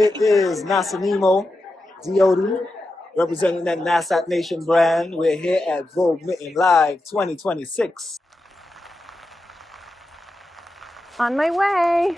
It is Nacinimod Deodee, representing that Nassau Nation brand. We're here at Vogue Knitting Live 2026. On my way.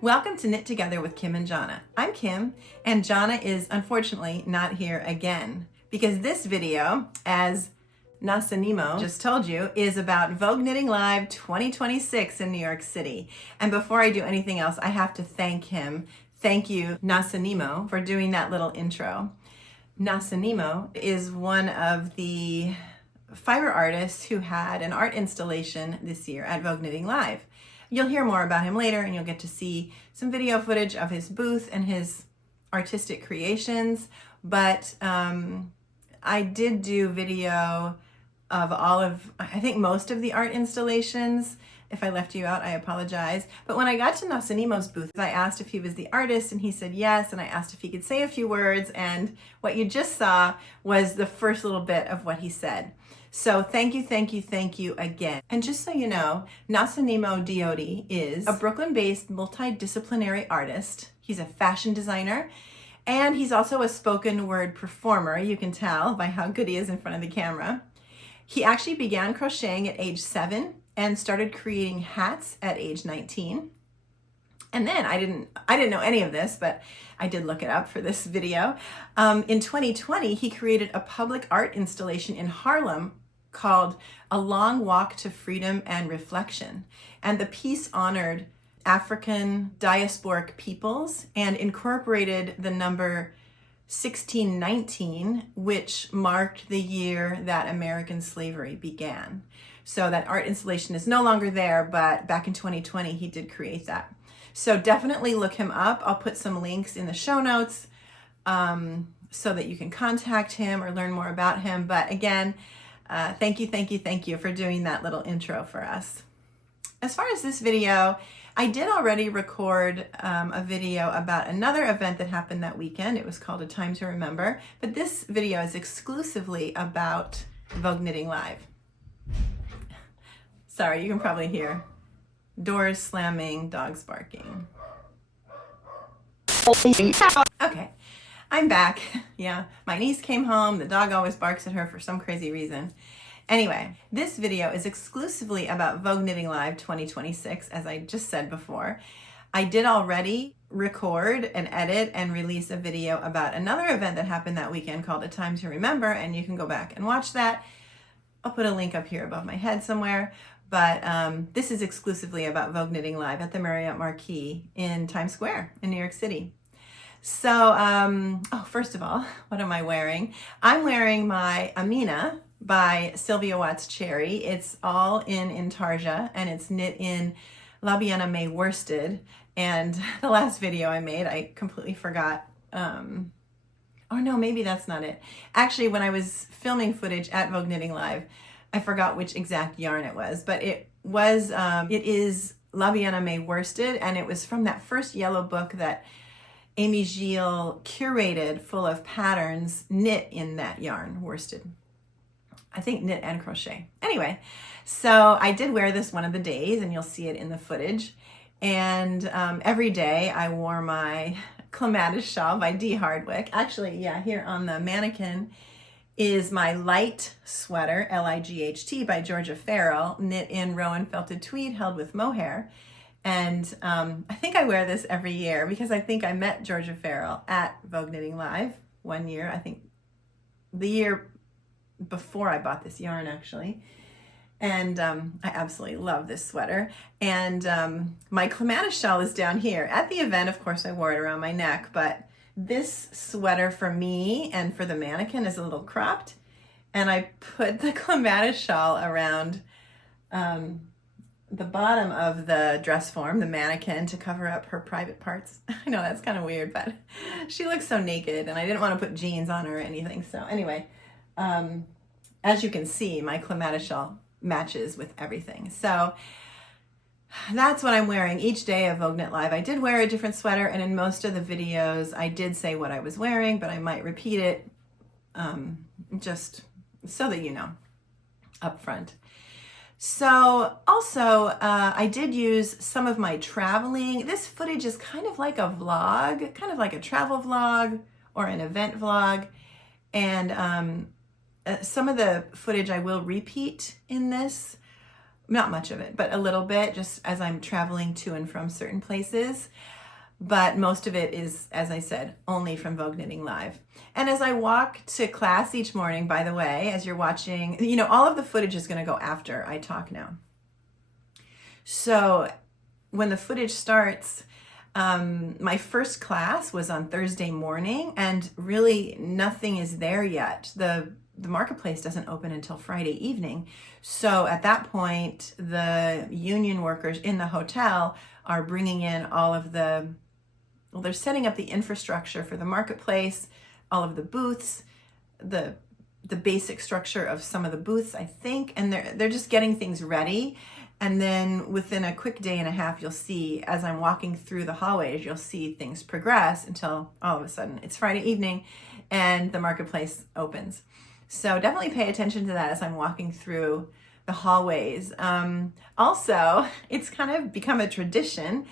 Welcome to Knit Together with Kim and Jana. I'm Kim, and Jana is unfortunately not here again because this video, as Nacinimod just told you, is about Vogue Knitting Live 2026 in New York City. And before I do anything else, I have to thank him. Thank you, Nacinimod, for doing that little intro. Nacinimod is one of the fiber artists who had an art installation this year at Vogue Knitting Live. You'll hear more about him later, and you'll get to see some video footage of his booth and his artistic creations. But I did do video of I think most of the art installations. If I left you out, I apologize. But when I got to Nacinimod's booth, I asked if he was the artist, and he said yes, and I asked if he could say a few words, and what you just saw was the first little bit of what he said. So thank you again. And just so you know, Nacinimod Deodee is a Brooklyn-based multidisciplinary artist. He's a fashion designer, and he's also a spoken word performer. You can tell by how good he is in front of the camera. He actually began crocheting at age 7 and started creating hats at age 19. And then I didn't know any of this, but I did look it up for this video. In 2020, he created a public art installation in Harlem called A Long Walk to Freedom and Reflection. And the piece honored African diasporic peoples and incorporated the number 1619, which marked the year that American slavery began. So that art installation is no longer there, but back in 2020, he did create that. So definitely look him up. I'll put some links in the show notes so that you can contact him or learn more about him. But again, thank you for doing that little intro for us. As far as this video, I did already record a video about another event that happened that weekend. It was called A Time to Remember, but this video is exclusively about Vogue Knitting Live. Sorry, you can probably hear doors slamming, dogs barking. Okay, I'm back. Yeah, my niece came home. The dog always barks at her for some crazy reason. Anyway, this video is exclusively about Vogue Knitting Live 2026, as I just said before. I did already record and edit and release a video about another event that happened that weekend called A Time to Remember, and you can go back and watch that. I'll put a link up here above my head somewhere. But this is exclusively about Vogue Knitting Live at the Marriott Marquis in Times Square in New York City. So, first of all, what am I wearing? I'm wearing my Amina by Sylvia Watts Cherry. It's all in intarsia, and it's knit in Labiana May worsted. And the last video I made, I completely forgot. Oh no, maybe that's not it. Actually, when I was filming footage at Vogue Knitting Live, I forgot which exact yarn it was, but it is Labiana May worsted, and it was from that first yellow book that Amy Gilles curated, full of patterns knit in that yarn, worsted. I think knit and crochet. Anyway, so I did wear this one of the days, and you'll see it in the footage. And every day I wore my Clematis shawl by Dee Hardwicke. Actually, yeah, here on the mannequin is my light sweater, L-I-G-H-T, by Georgia Farrell, knit in Rowan felted tweed held with mohair. And I think I wear this every year because I think I met Georgia Farrell at Vogue Knitting Live one year. I think the year before I bought this yarn, actually. And I absolutely love this sweater. And my Clematis shawl is down here. At the event, of course, I wore it around my neck, but this sweater for me and for the mannequin is a little cropped. And I put the Clematis shawl around the bottom of the dress form, the mannequin, to cover up her private parts. I know that's kind of weird, but she looks so naked and I didn't want to put jeans on her or anything. So anyway, as you can see, my Clematis shawl matches with everything. So that's what I'm wearing each day of Vogue Knit Live. I did wear a different sweater, and in most of the videos I did say what I was wearing, but I might repeat it just so that you know up front. So also I did use some of my traveling. This footage is kind of like a vlog, kind of like a travel vlog or an event vlog. And some of the footage I will repeat in this, not much of it, but a little bit, just as I'm traveling to and from certain places. But most of it is, as I said, only from Vogue Knitting Live. And as I walk to class each morning, by the way, as you're watching, you know, all of the footage is going to go after I talk now. So when the footage starts, my first class was on Thursday morning, and really nothing is there yet. The marketplace doesn't open until Friday evening. So at that point, the union workers in the hotel are bringing in all of the, well, they're setting up the infrastructure for the marketplace, all of the booths, the basic structure of some of the booths, I think, and they're just getting things ready. And then within a quick day and a half, you'll see, as I'm walking through the hallways, you'll see things progress until all of a sudden it's Friday evening and the marketplace opens. So definitely pay attention to that as I'm walking through the hallways. Also, it's kind of become a tradition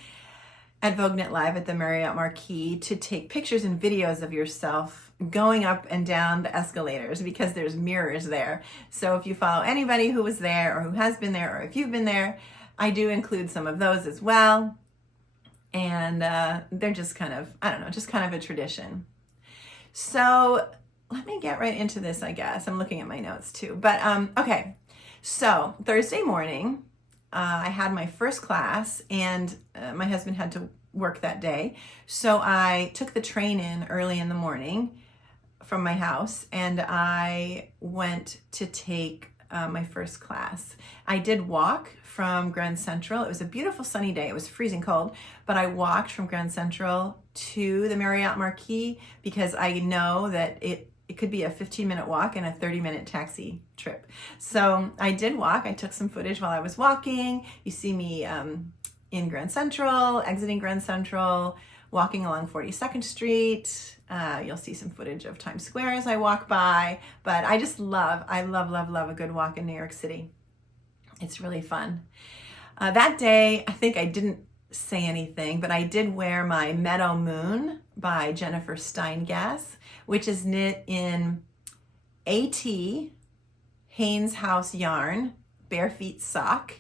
at Vogue Knit Live at the Marriott Marquis to take pictures and videos of yourself going up and down the escalators, because there's mirrors there. So if you follow anybody who was there or who has been there, or if you've been there, I do include some of those as well. And they're just kind of, I don't know, just kind of a tradition. So let me get right into this, I guess. I'm looking at my notes too. But okay, so Thursday morning, I had my first class, and my husband had to work that day. So I took the train in early in the morning from my house, and I went to take my first class. I did walk from Grand Central. It was a beautiful sunny day. It was freezing cold, but I walked from Grand Central to the Marriott Marquis because I know that it could be a 15-minute walk and a 30-minute taxi trip. So I did walk. I took some footage while I was walking. You see me in Grand Central, exiting Grand Central, walking along 42nd Street. You'll see some footage of Times Square as I walk by. But I love a good walk in New York City. It's really fun. That day, I think I didn't say anything, but I did wear my Meadow Moon by Jennifer Steingass, which is knit in AT Haynes House yarn, bare feet sock,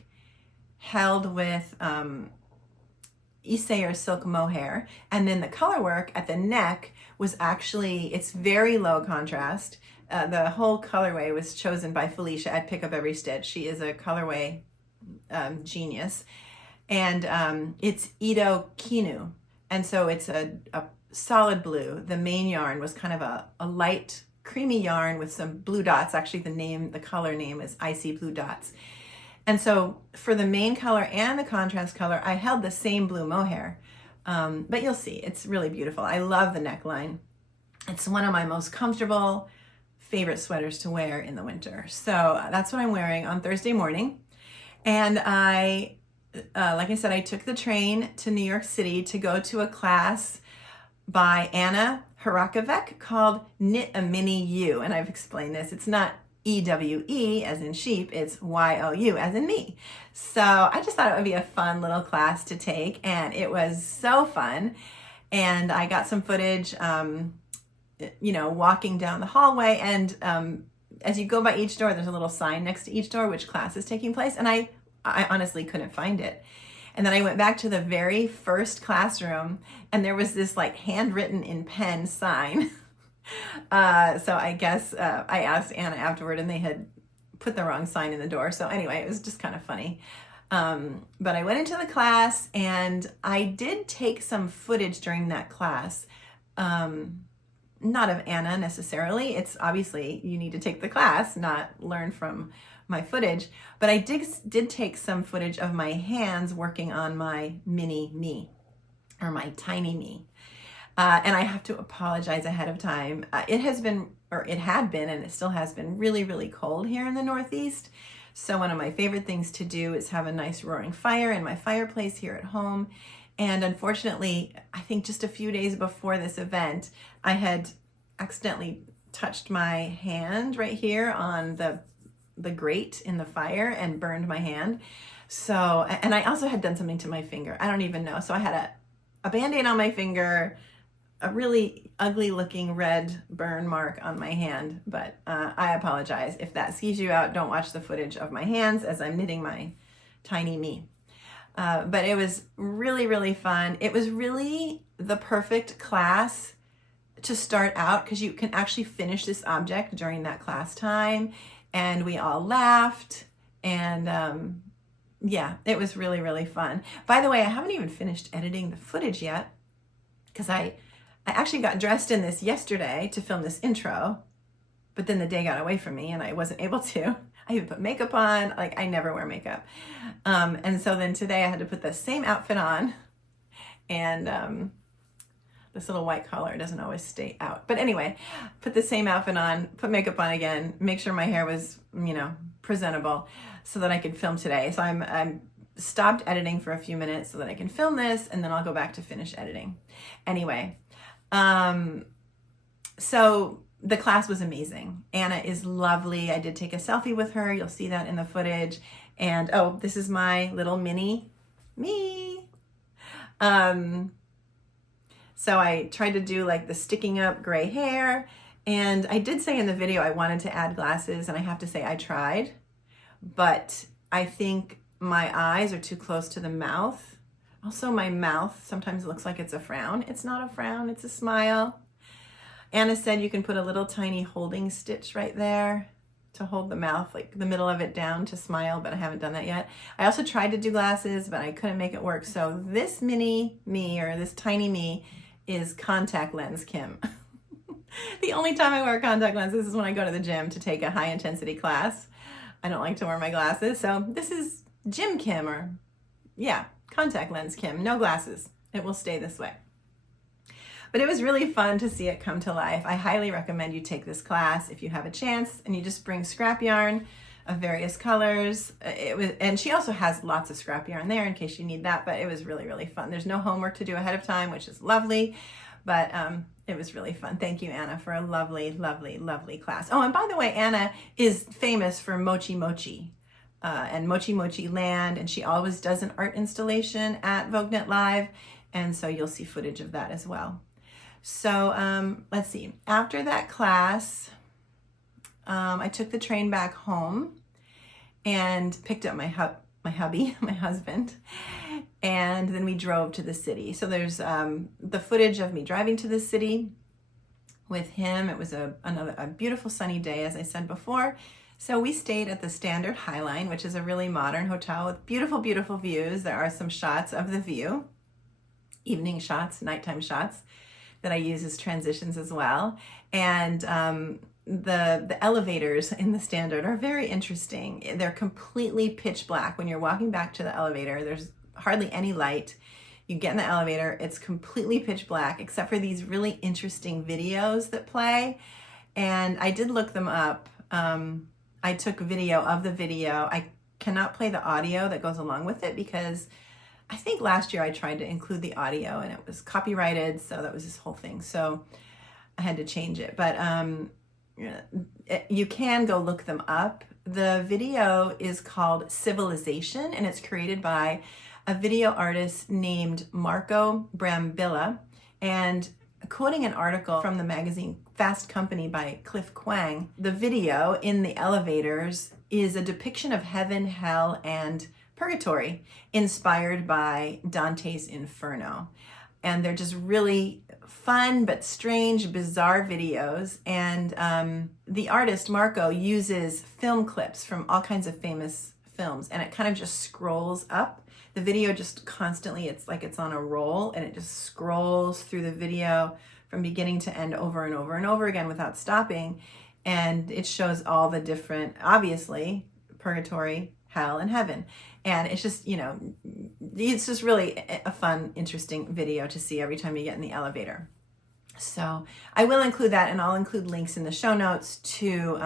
held with Issei or silk mohair. And then the color work at the neck was actually, it's very low contrast. The whole colorway was chosen by Felicia at Pick Up Every Stitch. She is a colorway genius. And it's Ito Kinu. And so it's a solid blue. The main yarn was kind of a light creamy yarn with some blue dots. Actually, the color name is Icy Blue Dots. And so for the main color and the contrast color, I held the same blue mohair. But you'll see, it's really beautiful. I love the neckline. It's one of my most comfortable, favorite sweaters to wear in the winter. So that's what I'm wearing on Thursday morning. And I, like I said, I took the train to New York City to go to a class by Anna Hrachovec called Knit a Mini You. And I've explained this. It's not EWE as in sheep, it's YOU as in me. So I just thought it would be a fun little class to take, and it was so fun. And I got some footage, walking down the hallway, and as you go by each door, there's a little sign next to each door which class is taking place, and I honestly couldn't find it. And then I went back to the very first classroom, and there was this like handwritten in pen sign. So I guess I asked Anna afterward, and they had put the wrong sign in the door. So anyway, it was just kind of funny. But I went into the class, and I did take some footage during that class. Not of Anna necessarily. It's obviously you need to take the class, not learn from my footage. But I did take some footage of my hands working on my mini me, or my tiny me. And I have to apologize ahead of time. It had been, and it still has been really, really cold here in the Northeast. So one of my favorite things to do is have a nice roaring fire in my fireplace here at home. And unfortunately, I think just a few days before this event, I had accidentally touched my hand right here on the grate in the fire and burned my hand. So, and I also had done something to my finger. I don't even know. So I had a Band-Aid on my finger, a really ugly looking red burn mark on my hand, but I apologize. If that skeeves you out, don't watch the footage of my hands as I'm knitting my tiny me. But it was really, really fun. It was really the perfect class to start out because you can actually finish this object during that class time. And we all laughed, and yeah, it was really, really fun. By the way, I haven't even finished editing the footage yet because I actually got dressed in this yesterday to film this intro, but then the day got away from me and I wasn't able to. I even put makeup on, like I never wear makeup. And so then today I had to put the same outfit on, and this little white collar doesn't always stay out. But anyway, put the same outfit on, put makeup on again, make sure my hair was, you know, presentable so that I could film today. So I'm stopped editing for a few minutes so that I can film this, and then I'll go back to finish editing. Anyway, so the class was amazing. Anna is lovely. I did take a selfie with her. You'll see that in the footage. And oh, this is my little mini me. So I tried to do like the sticking up gray hair, and I did say in the video I wanted to add glasses, and I have to say I tried, but I think my eyes are too close to the mouth. Also, my mouth sometimes looks like it's a frown. It's not a frown, it's a smile. Anna said you can put a little tiny holding stitch right there to hold the mouth, like the middle of it down to smile, but I haven't done that yet. I also tried to do glasses, but I couldn't make it work. So this mini me, or this tiny me, is contact lens Kim. The only time I wear contact lenses is when I go to the gym to take a high intensity class. I don't like to wear my glasses. So this is Gym Kim, or yeah, contact lens Kim, no glasses. It will stay this way. But it was really fun to see it come to life. I highly recommend you take this class if you have a chance, and you just bring scrap yarn of various colors. And she also has lots of scrap yarn there in case you need that, but it was really, really fun. There's no homework to do ahead of time, which is lovely, but it was really fun. Thank you, Anna, for a lovely, lovely, lovely class. Oh, and by the way, Anna is famous for Mochi Mochi and Mochi Mochi Land, and she always does an art installation at Vogue Knit Live, and so you'll see footage of that as well. So let's see. After that class, I took the train back home and picked up my hubby, my husband, and then we drove to the city. So there's the footage of me driving to the city with him. It was a beautiful sunny day, as I said before. So we stayed at the Standard Highline, which is a really modern hotel with beautiful, beautiful views. There are some shots of the view, evening shots, nighttime shots, that I use as transitions as well. And the elevators in the Standard are very interesting. They're completely pitch black. When you're walking back to the elevator, there's hardly any light. You get in the elevator, it's completely pitch black, except for these really interesting videos that play. And I did look them up. I took video of the video. I cannot play the audio that goes along with it because I think last year I tried to include the audio and it was copyrighted, so that was this whole thing. So I had to change it, but you can go look them up. The video is called Civilization, and it's created by a video artist named Marco Brambilla. And quoting an article from the magazine Fast Company by Cliff Kwang, the video in the elevators is a depiction of heaven, hell, and Purgatory, inspired by Dante's Inferno. And they're just really fun but strange, bizarre videos. And the artist, Marco, uses film clips from all kinds of famous films, and it kind of just scrolls up. The video just constantly, it's like it's on a roll, and it just scrolls through the video from beginning to end over and over and over again without stopping. And it shows all the different, obviously, purgatory, hell, and heaven. And it's just, you know, it's just really a fun, interesting video to see every time you get in the elevator. So I will include that, and I'll include links in the show notes to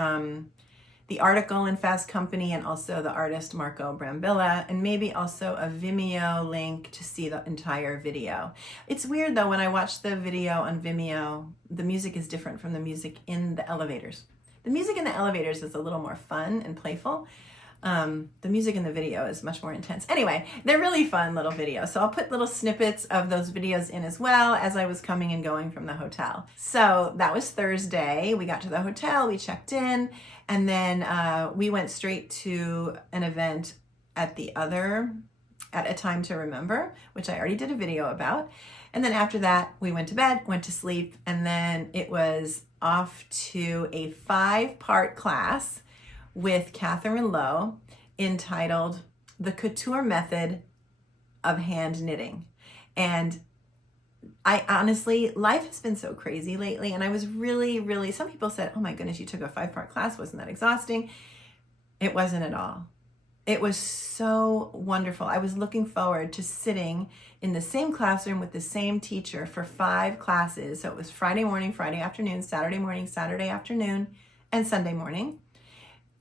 the article in Fast Company, and also the artist Marco Brambilla, and maybe also a Vimeo link to see the entire video. It's weird though, when I watch the video on Vimeo, the music is different from the music in the elevators. The music in the elevators is a little more fun and playful. The music in the video is much more intense. Anyway, they're really fun little videos. So I'll put little snippets of those videos in as well as I was coming and going from the hotel. So that was Thursday. We got to the hotel, we checked in, and then we went straight to an event at A Time to Remember, which I already did a video about. And then after that, we went to bed, went to sleep, and then it was off to a 5-part class with Catherine Lowe, entitled The Couture Method of Hand Knitting. And I honestly, life has been so crazy lately, and I was really, some people said, oh my goodness, you took a 5-part class, wasn't that exhausting? It wasn't at all. It was so wonderful. I was looking forward to sitting in the same classroom with the same teacher for 5 classes. So it was Friday morning, Friday afternoon, Saturday morning, Saturday afternoon, and Sunday morning.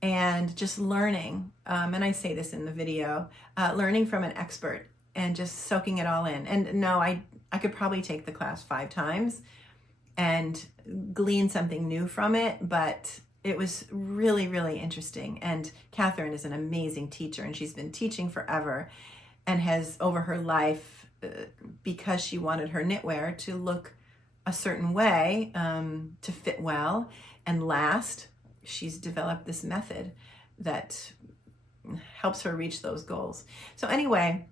And just learning, and I say this in the video, learning from an expert and just soaking it all in. And no, I could probably take the class 5 times and glean something new from it, but it was really interesting. And Catherine is an amazing teacher, and she's been teaching forever, and has over her life, because she wanted her knitwear to look a certain way, to fit well and last, she's developed this method that helps her reach those goals. So anyway,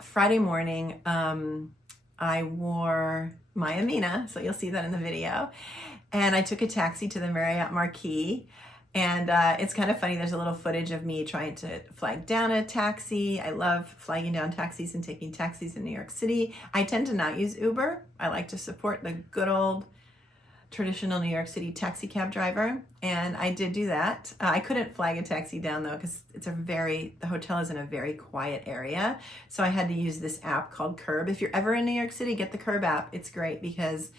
Friday morning, I wore my Amina, so you'll see that in the video, and I took a taxi to the Marriott Marquis. And it's kind of funny, there's a little footage of me trying to flag down a taxi. I love flagging down taxis and taking taxis in New York City. I tend to not use Uber. I like to support the good old traditional New York City taxi cab driver, and I did do that. I couldn't flag a taxi down though, because the hotel is in a very quiet area, so I had to use this app called Curb. If you're ever in New York City, get the Curb app. It's great because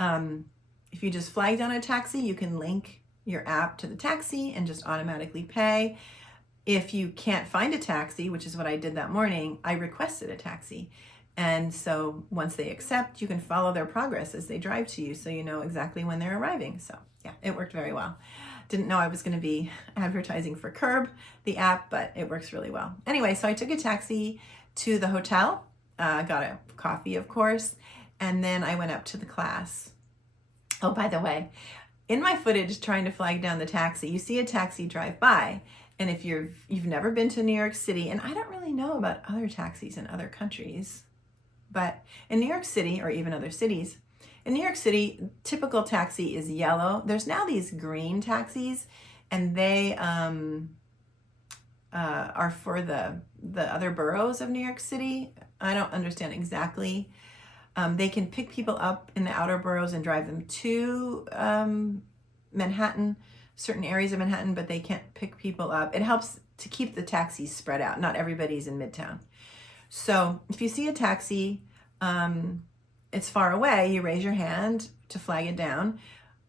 if you just flag down a taxi, you can link your app to the taxi and just automatically pay. If you can't find a taxi, which is what I did that morning, I requested a taxi. And so once they accept, you can follow their progress as they drive to you, so you know exactly when they're arriving. So yeah, it worked very well. Didn't know I was going to be advertising for Curb, the app, but it works really well. Anyway, so I took a taxi to the hotel, got a coffee, of course, and then I went up to the class. Oh, by the way, in my footage trying to flag down the taxi, you see a taxi drive by. And if you've never been to New York City, and I don't really know about other taxis in other countries, but in New York City, or even other cities, in New York City, typical taxi is yellow. There's now these green taxis, and they are for the other boroughs of New York City. I don't understand exactly. They can pick people up in the outer boroughs and drive them to Manhattan, certain areas of Manhattan, but they can't pick people up. It helps to keep the taxis spread out. Not everybody's in Midtown. So if you see a taxi, it's far away, you raise your hand to flag it down.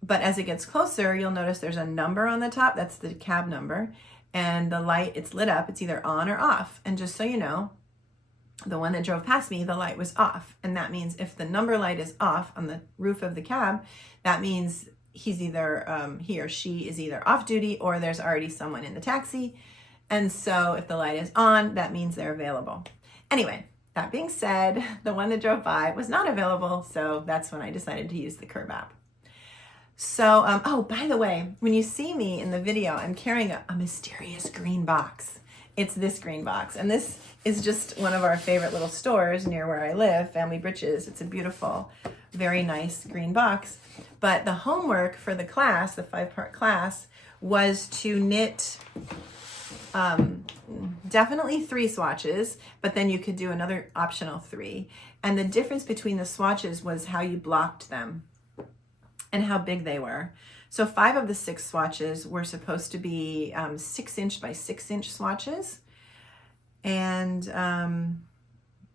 But as it gets closer, you'll notice there's a number on the top. That's the cab number. And the light, it's lit up. It's either on or off. And just so you know, the one that drove past me, the light was off. And that means if the number light is off on the roof of the cab, that means he's either, he or she is either off duty, or there's already someone in the taxi. And so if the light is on, that means they're available. Anyway, that being said, the one that drove by was not available, so that's when I decided to use the Curb app. So, oh, by the way, when you see me in the video, I'm carrying a mysterious green box. it's this green box. And this is just one of our favorite little stores near where I live, Family Britches. It's a beautiful, very nice green box. But the homework for the class, the 5-part class, was to knit definitely 3 swatches, but then you could do another optional 3. And the difference between the swatches was how you blocked them and how big they were. So 5 of the 6 swatches were supposed to be 6-inch by 6-inch swatches, and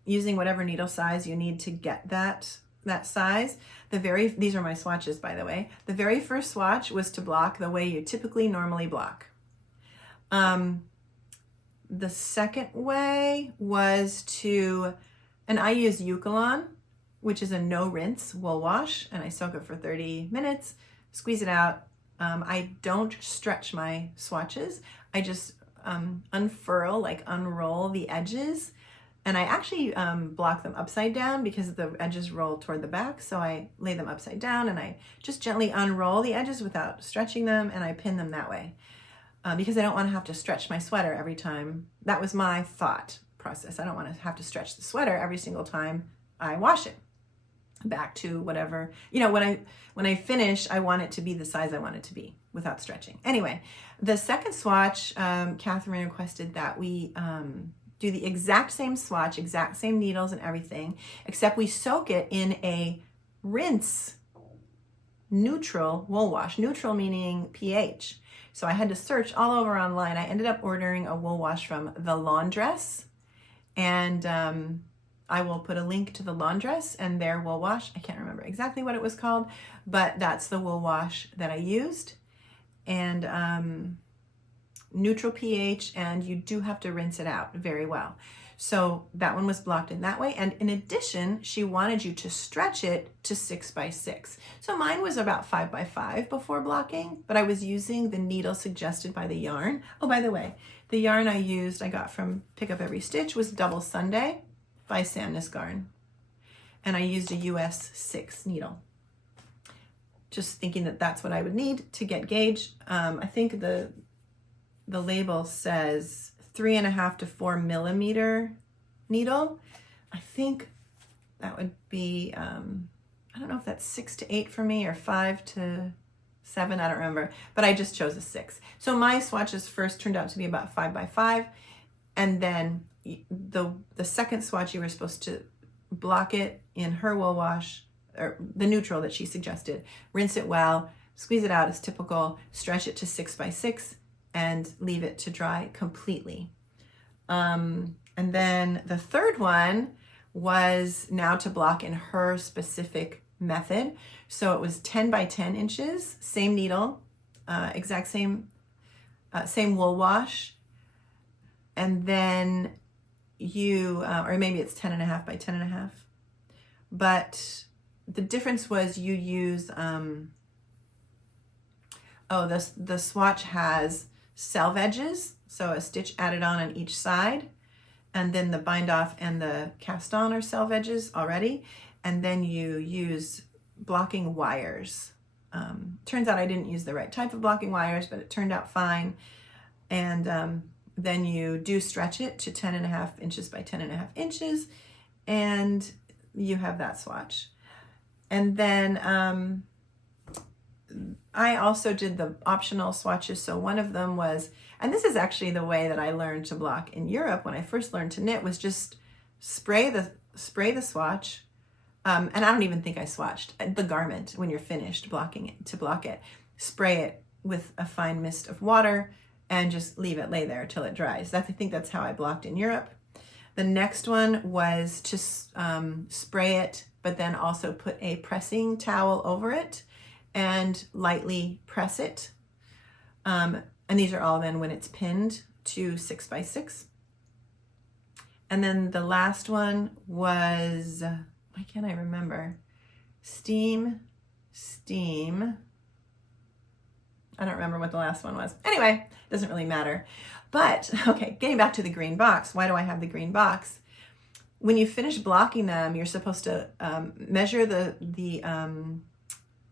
using whatever needle size you need to get that size. These are my swatches, by the way. The very first swatch was to block the way you typically normally block. The second way was to, and I use Eucalyptus, which is a no rinse wool wash, and I soak it for 30 minutes, squeeze it out. I don't stretch my swatches. I just unfurl, like unroll the edges, and I actually block them upside down because the edges roll toward the back. So I lay them upside down and I just gently unroll the edges without stretching them, and I pin them that way. Because I don't want to have to stretch my sweater every time. That was my thought process. I don't want to have to stretch the sweater every single time I wash it. Back to whatever, you know, when I finish, I want it to be the size I want it to be without stretching. Anyway, the second swatch, Catherine requested that we do the exact same swatch, exact same needles and everything, except we soak it in a rinse neutral wool wash, neutral meaning pH. So I had to search all over online. I ended up ordering a wool wash from The Laundress, and I will put a link to The Laundress and their wool wash. I can't remember exactly what it was called, but that's the wool wash that I used. And neutral pH, and you do have to rinse it out very well. So that one was blocked in that way. And in addition, she wanted you to stretch it to 6 by 6. So mine was about 5 by 5 before blocking, but I was using the needle suggested by the yarn. Oh, by the way, the yarn I got from Pick Up Every Stitch was Double Sunday by Sandnes Garn. And I used a US 6 needle. Just thinking that that's what I would need to get gauge. I think the label says 3.5 to 4 millimeter needle. I think that would be, I don't know if that's 6 to 8 for me or 5 to 7, I don't remember, but I just chose a 6. So my swatches first turned out to be about 5 by 5, and then the second swatch you were supposed to block it in her wool wash, or the neutral that she suggested, rinse it well, squeeze it out as typical, stretch it to 6 by 6, and leave it to dry completely. And then the third one was now to block in her specific method. So it was 10 by 10 inches, same needle, exact same wool wash. And then you, or maybe it's 10.5 by 10.5. But the difference was you use, the swatch has self edges, so a stitch added on each side, and then the bind off and the cast on are self edges already, and then you use blocking wires. Turns out I didn't use the right type of blocking wires, but it turned out fine. And then you do stretch it to 10.5 inches by 10.5 inches, and you have that swatch. And then I also did the optional swatches. So one of them was, and this is actually the way that I learned to block in Europe when I first learned to knit, was just spray the swatch. And I don't even think I swatched the garment when you're finished blocking it. To block it, spray it with a fine mist of water and just leave it lay there till it dries. I think that's how I blocked in Europe. The next one was to spray it, but then also put a pressing towel over it and lightly press it. And these are all then when it's pinned to 6 by 6. And then the last one was, why can't I remember? Steam. I don't remember what the last one was. Anyway, doesn't really matter. But, okay, getting back to the green box. Why do I have the green box? When you finish blocking them, you're supposed to measure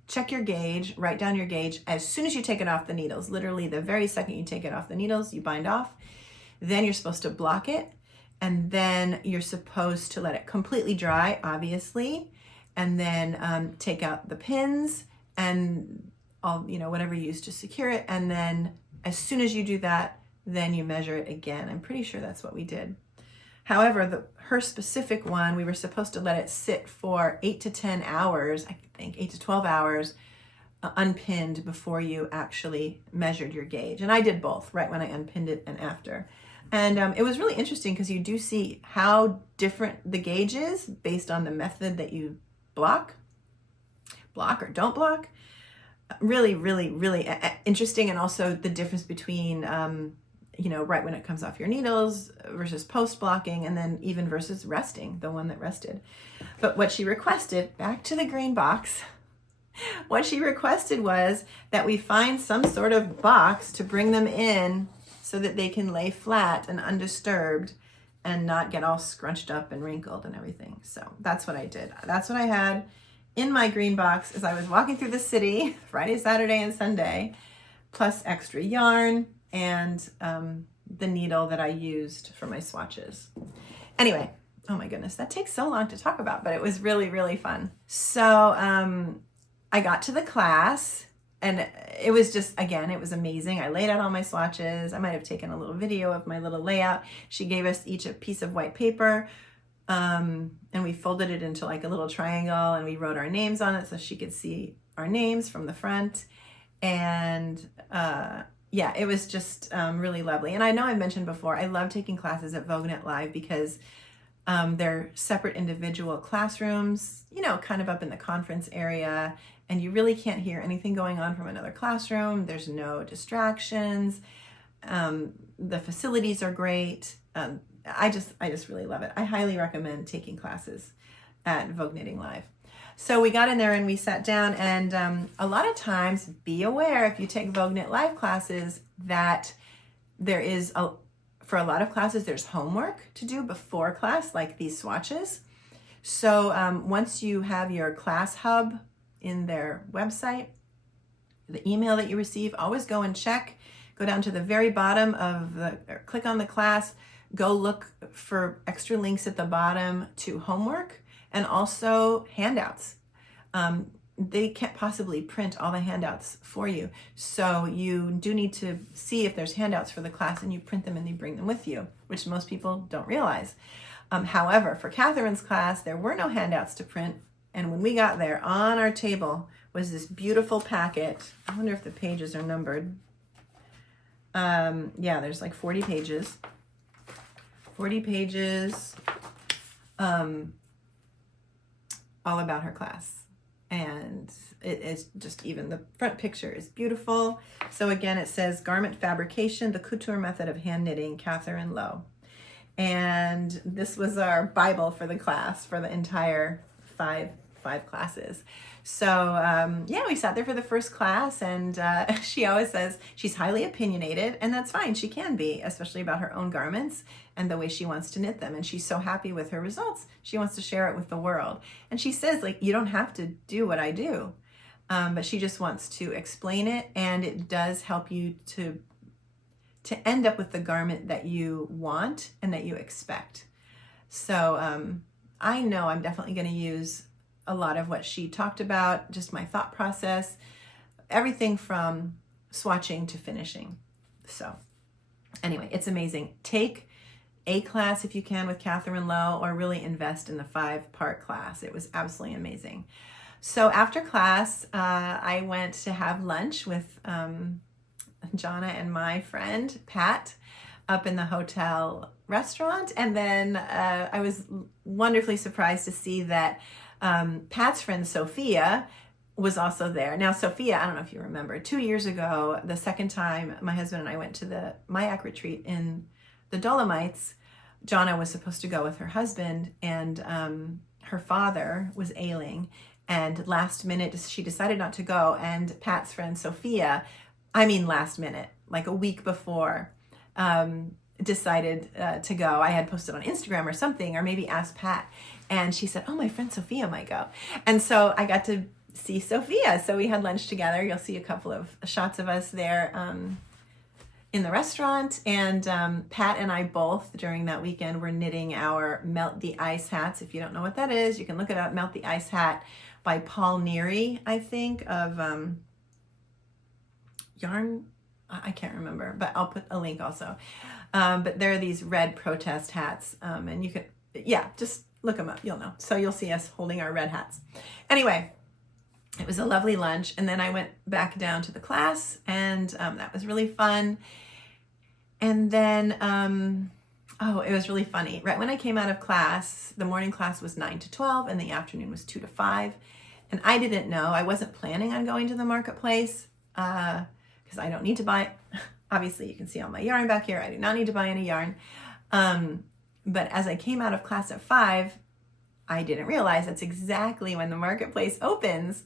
check your gauge, write down your gauge as soon as you take it off the needles. Literally the very second you take it off the needles, you bind off. Then you're supposed to block it, and then you're supposed to let it completely dry, obviously, and then take out the pins and all, you know, whatever you use to secure it. And then as soon as you do that, then you measure it again. I'm pretty sure that's what we did. However, her specific one, we were supposed to let it sit for 8 to 10 hours, I think 8 to 12 hours, unpinned before you actually measured your gauge. And I did both, right when I unpinned it and after. And it was really interesting because you do see how different the gauge is based on the method that you block or don't block. Really, really, really interesting. And also the difference between, you know, right when it comes off your needles versus post blocking, and then even versus resting, the one that rested. But what she requested, back to the green box, what she requested was that we find some sort of box to bring them in so that they can lay flat and undisturbed and not get all scrunched up and wrinkled and everything. So that's what I did. That's what I had in my green box as I was walking through the city Friday, Saturday, and Sunday, plus extra yarn and the needle that I used for my swatches. Anyway, oh my goodness, that takes so long to talk about, but it was really, really fun. So I got to the class, and it was just, again, it was amazing. I laid out all my swatches. I might have taken a little video of my little layout. She gave us each a piece of white paper, and we folded it into like a little triangle, and we wrote our names on it so she could see our names from the front. And yeah, it was just really lovely. And I know I mentioned before, I love taking classes at Vogue Knit Live because they're separate individual classrooms, you know, kind of up in the conference area, and you really can't hear anything going on from another classroom. There's no distractions. The facilities are great. I just really love it. I highly recommend taking classes at Vogue Knitting Live. So we got in there and we sat down, and a lot of times, be aware if you take Vogue Knit Live classes that there is for a lot of classes, there's homework to do before class, like these swatches. So once you have your class hub in their website, the email that you receive, always go and check. Go down to the very bottom of or click on the class, go look for extra links at the bottom to homework and also handouts. They can't possibly print all the handouts for you. So you do need to see if there's handouts for the class, and you print them and you bring them with you, which most people don't realize. However, for Catherine's class, there were no handouts to print. And when we got there, on our table was this beautiful packet. I wonder if the pages are numbered. Yeah, there's like 40 pages. 40 pages, all about her class. And it is just, even the front picture is beautiful. So again, it says Garment Fabrication, the Couture Method of Hand Knitting, Catherine Lowe. And this was our Bible for the class, for the entire five classes. So yeah, we sat there for the first class, and she always says she's highly opinionated, and that's fine. She can be, especially about her own garments and the way she wants to knit them. And she's so happy with her results. She wants to share it with the world. And she says, like, you don't have to do what I do, but she just wants to explain it, and it does help you to end up with the garment that you want and that you expect. So I know I'm definitely going to use a lot of what she talked about, just my thought process, everything from swatching to finishing. So anyway, it's amazing. Take a class if you can with Catherine Lowe, or really invest in the 5-part class. It was absolutely amazing. So after class, I went to have lunch with Jonna and my friend Pat up in the hotel restaurant. And then I was wonderfully surprised to see that Pat's friend Sophia was also there. Now, Sophia, I don't know if you remember, 2 years ago, the second time my husband and I went to the Mayak retreat in the Dolomites, Jonna was supposed to go with her husband, and her father was ailing. And last minute, she decided not to go. And Pat's friend Sophia, I mean last minute, like a week before, decided to go. I had posted on Instagram or something, or maybe asked Pat, and she said, oh, my friend Sophia might go. And so I got to see Sophia. So we had lunch together. You'll see a couple of shots of us there in the restaurant, and Pat and I both during that weekend were knitting our Melt the Ice hats. If you don't know what that is, you can look it up. Melt the Ice hat by Paul Neary, I think, of Yarn. I can't remember, but I'll put a link also. But there are these red protest hats, and you can, yeah, just look them up. You'll know. So you'll see us holding our red hats. Anyway, it was a lovely lunch, and then I went back down to the class, and that was really fun. And then, oh, it was really funny. Right when I came out of class, the morning class was 9 to 12, and the afternoon was 2 to 5. And I didn't know, I wasn't planning on going to the marketplace, because I don't need to buy, obviously you can see all my yarn back here. I do not need to buy any yarn. But as I came out of class at 5, I didn't realize that's exactly when the marketplace opens.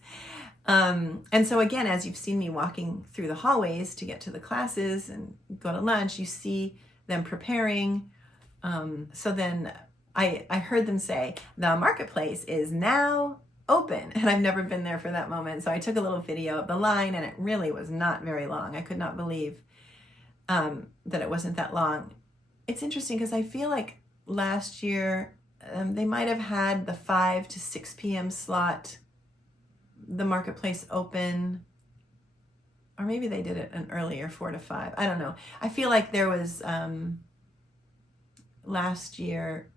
And so again, as you've seen me walking through the hallways to get to the classes and go to lunch, you see them preparing. So then I heard them say, the marketplace is now open. And I've never been there for that moment. So I took a little video of the line, and it really was not very long. I could not believe that it wasn't that long. It's interesting because I feel like last year, they might have had the 5 to 6 p.m. slot, the marketplace open, or maybe they did it an earlier 4 to 5. I don't know. I feel like there was last year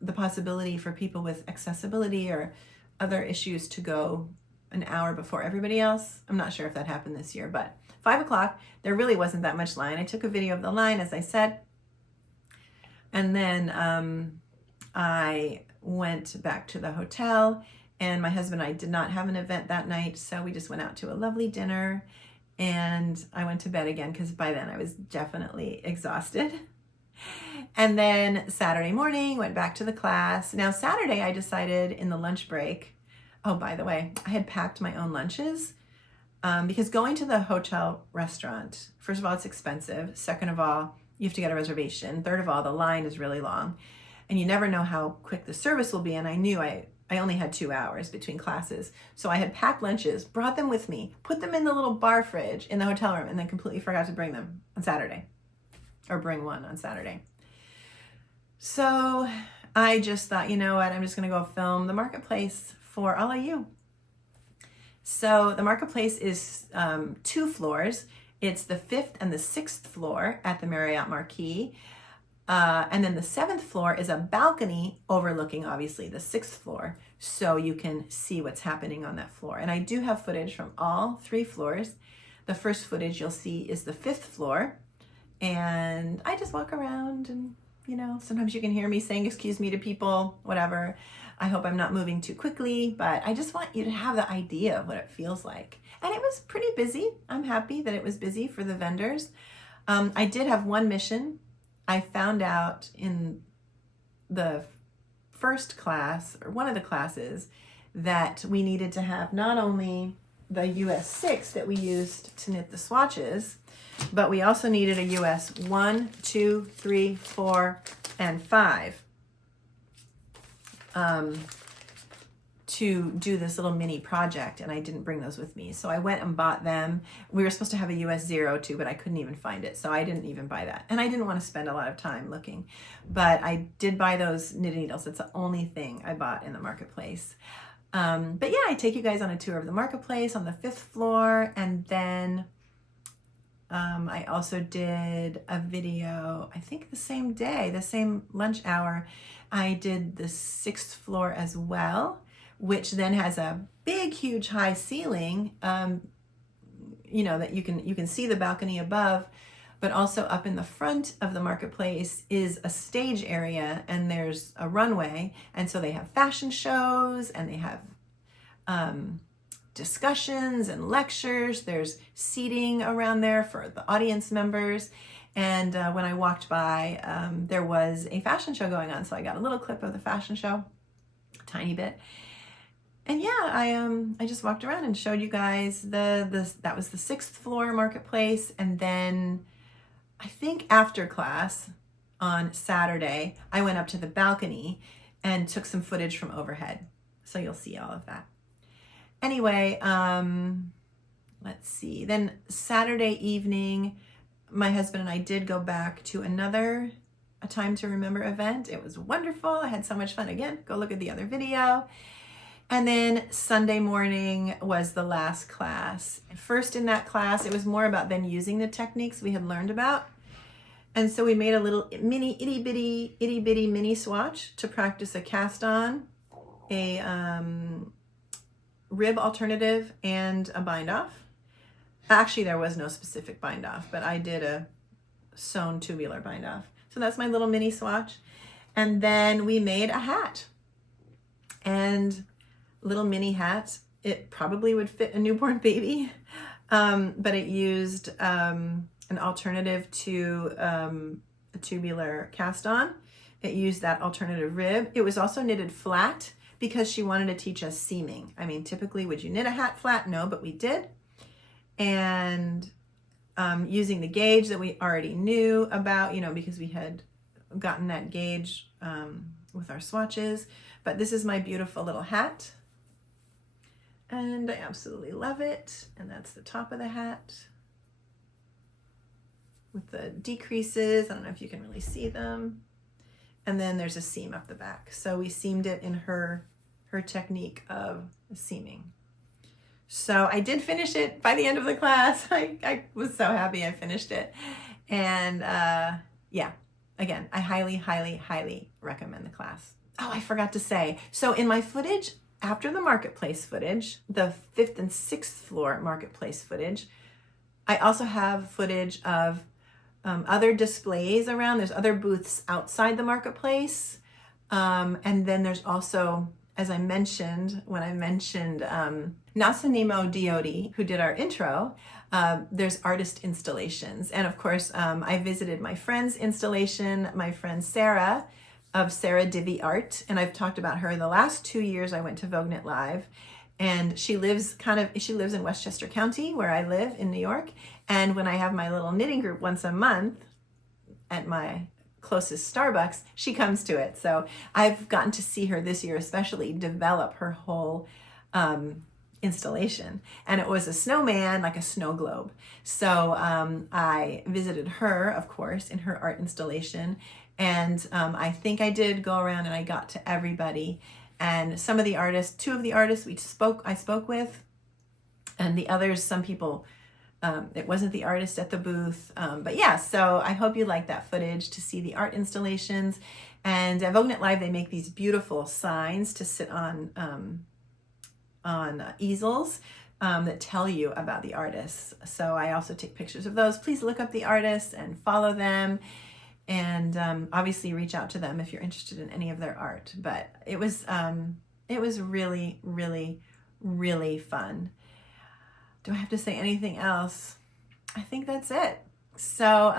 the possibility for people with accessibility or other issues to go an hour before everybody else. I'm not sure if that happened this year, but 5 o'clock, there really wasn't that much line. I took a video of the line, as I said, and then I went back to the hotel, and my husband and I did not have an event that night, so we just went out to a lovely dinner, and I went to bed again because by then I was definitely exhausted. And then Saturday morning, went back to the class. Now Saturday, I decided in the lunch break, oh, by the way, I had packed my own lunches because going to the hotel restaurant, first of all, it's expensive. Second of all, you have to get a reservation. Third of all, the line is really long. And you never know how quick the service will be. And I knew I only had 2 hours between classes. So I had packed lunches, brought them with me, put them in the little bar fridge in the hotel room, and then completely forgot to bring them on Saturday, or bring one on Saturday. So I just thought, you know what, I'm just gonna go film the marketplace for all of you. So the marketplace is 2 floors. It's the 5th and the 6th floor at the Marriott Marquis. And then the 7th floor is a balcony overlooking, obviously, the 6th floor, so you can see what's happening on that floor. And I do have footage from all 3 floors. The first footage you'll see is the 5th floor. And I just walk around, and, you know, sometimes you can hear me saying excuse me to people, whatever. I hope I'm not moving too quickly, but I just want you to have the idea of what it feels like. And it was pretty busy. I'm happy that it was busy for the vendors. I did have one mission. I found out in the first class, or one of the classes, that we needed to have not only the US 6 that we used to knit the swatches, but we also needed a US 1, 2, 3, 4, and 5 to do this little mini project, and I didn't bring those with me. So I went and bought them. We were supposed to have a US 0 too, but I couldn't even find it, so I didn't even buy that. And I didn't want to spend a lot of time looking, but I did buy those knitting needles. It's the only thing I bought in the marketplace. But yeah, I take you guys on a tour of the marketplace on the 5th floor, and then I also did a video, I think the same day, the same lunch hour. I did the 6th floor as well, which then has a big, huge, high ceiling, you know, that you can see the balcony above, but also up in the front of the marketplace is a stage area, and there's a runway, and so they have fashion shows, and they have discussions and lectures. There's seating around there for the audience members. And when I walked by, there was a fashion show going on, so I got a little clip of the fashion show, a tiny bit. And yeah, I just walked around and showed you guys that was the 6th floor marketplace. And then I think after class on Saturday, I went up to the balcony and took some footage from overhead. So you'll see all of that. Anyway, let's see. Then Saturday evening, my husband and I did go back to another A Time to Remember event. It was wonderful. I had so much fun. Again, go look at the other video. And then Sunday morning was the last class. First in that class, it was more about then using the techniques we had learned about. And so we made a little mini itty bitty mini swatch to practice a cast on, a rib alternative, and a bind off. Actually, there was no specific bind off, but I did a sewn tubular bind off. So that's my little mini swatch. And then we made a hat. And little mini hat, it probably would fit a newborn baby, but it used an alternative to a tubular cast on. It used that alternative rib. It was also knitted flat because she wanted to teach us seaming. I mean, typically, would you knit a hat flat? No, but we did. And using the gauge that we already knew about, you know, because we had gotten that gauge with our swatches. But this is my beautiful little hat. And I absolutely love it. And that's the top of the hat with the decreases. I don't know if you can really see them. And then there's a seam up the back. So we seamed it in her technique of seaming. So I did finish it by the end of the class. I was so happy I finished it. And yeah, again, I highly recommend the class. Oh, I forgot to say. So in my footage, after the Marketplace footage, the 5th and 6th floor Marketplace footage, I also have footage of other displays around. There's other booths outside the Marketplace. And then there's also, as I mentioned, when I mentioned Nacinimod Deodee, who did our intro, there's artist installations. And of course, I visited my friend's installation, my friend Sarah of Sarah Divi Art. And I've talked about her the last 2 years I went to Vogue Knit Live. And she lives in Westchester County, where I live in New York. And when I have my little knitting group once a month at my closest Starbucks, she comes to it. So I've gotten to see her this year, especially develop her whole installation. And it was a snowman, like a snow globe. So I visited her, of course, in her art installation. And I think I did go around and I got to everybody. And some of the artists, 2 of the artists I spoke with, and the others, some people, it wasn't the artist at the booth. But yeah, so I hope you like that footage to see the art installations. And at Vogue Knit Live, they make these beautiful signs to sit on easels that tell you about the artists. So I also take pictures of those. Please look up the artists and follow them. And obviously reach out to them if you're interested in any of their art. But it was really fun. Do I have to say anything else? I think that's it. So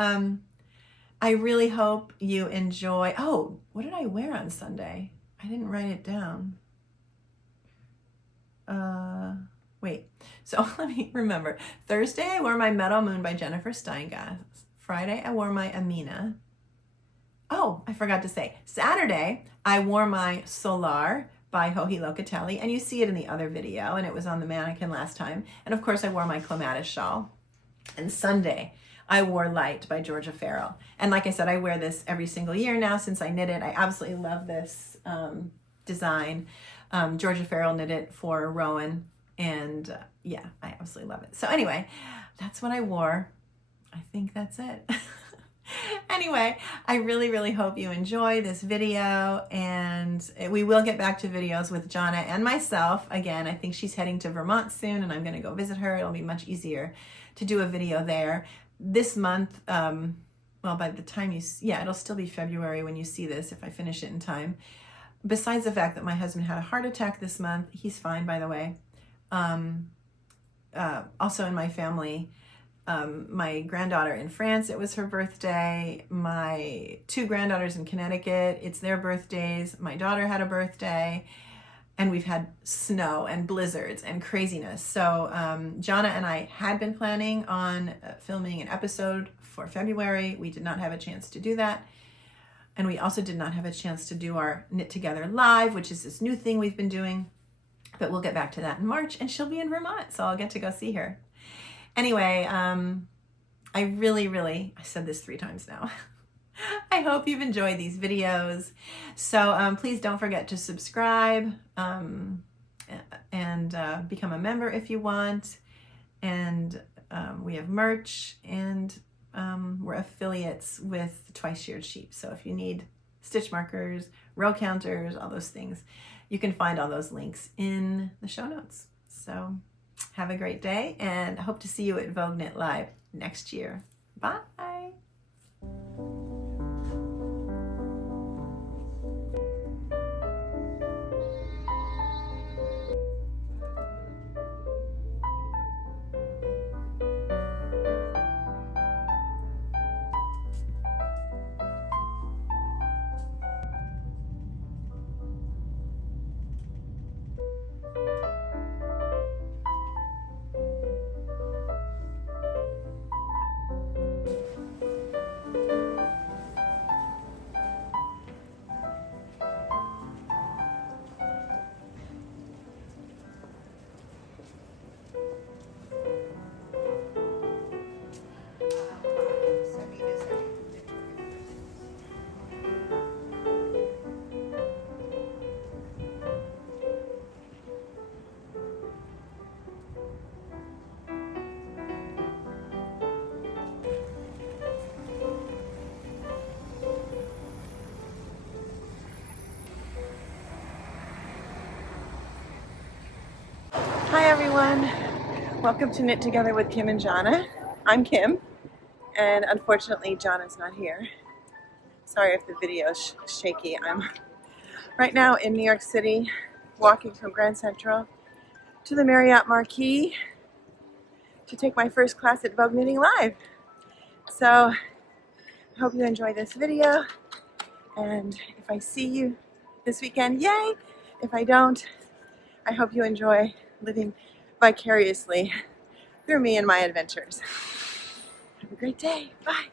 I really hope you enjoy. Oh, what did I wear on Sunday? I didn't write it down. Wait, so let me remember. Thursday, I wore my Meadow Moon by Jennifer Steingass. Friday, I wore my Amina. Oh, I forgot to say, Saturday, I wore my Solar by Joji Locatelli, and you see it in the other video, and it was on the Mannequin last time. And of course, I wore my Clematis shawl. And Sunday, I wore Light by Georgia Farrell. And like I said, I wear this every single year now since I knit it. I absolutely love this design. Georgia Farrell knit it for Rowan, and yeah, I absolutely love it. So anyway, that's what I wore. I think that's it. Anyway, I really hope you enjoy this video, and we will get back to videos with Jonna and myself. Again, I think she's heading to Vermont soon, and I'm going to go visit her. It'll be much easier to do a video there. This month, well, by the time it'll still be February when you see this, if I finish it in time. Besides the fact that my husband had a heart attack this month, he's fine, by the way. Also in my family, my granddaughter in France, it was her birthday. My 2 granddaughters in Connecticut, it's their birthdays. My daughter had a birthday, and we've had snow and blizzards and craziness. So Jonna and I had been planning on filming an episode for February. We did not have a chance to do that. And we also did not have a chance to do our Knit Together Live, which is this new thing we've been doing. But we'll get back to that in March, and she'll be in Vermont, so I'll get to go see her. Anyway, I really, I said this 3 times now. I hope you've enjoyed these videos. So please don't forget to subscribe and become a member if you want. And we have merch, and we're affiliates with Twice Sheared Sheep. So if you need stitch markers, row counters, all those things, you can find all those links in the show notes. So have a great day, and I hope to see you at Vogue Knit Live next year. Bye. Hi everyone, welcome to Knit Together with Kim and Jonna. I'm Kim, and unfortunately Jonna's not here. Sorry if the video's shaky. I'm right now in New York City, walking from Grand Central to the Marriott Marquis to take my first class at Vogue Knitting Live. So I hope you enjoy this video, and if I see you this weekend, yay! If I don't, I hope you enjoy living vicariously through me and my adventures. Have a great day. Bye.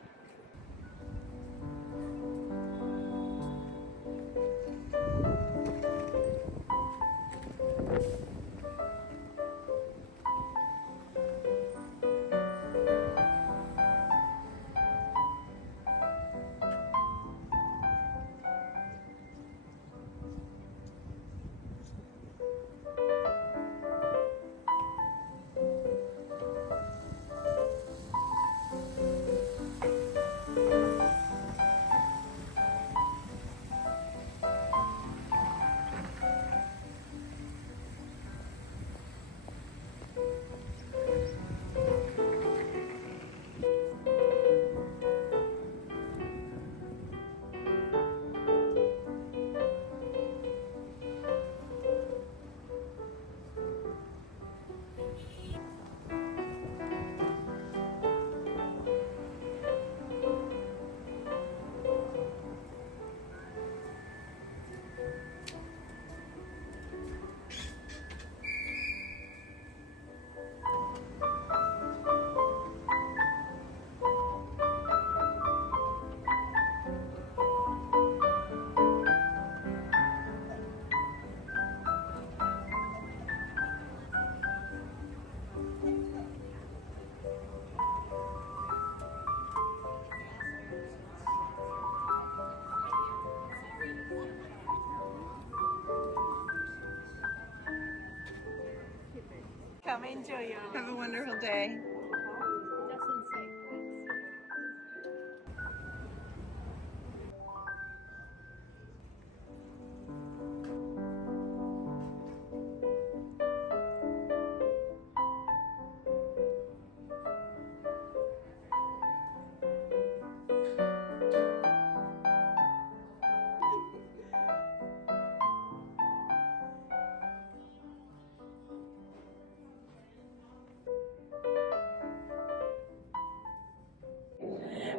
Come enjoy you. Have a wonderful day.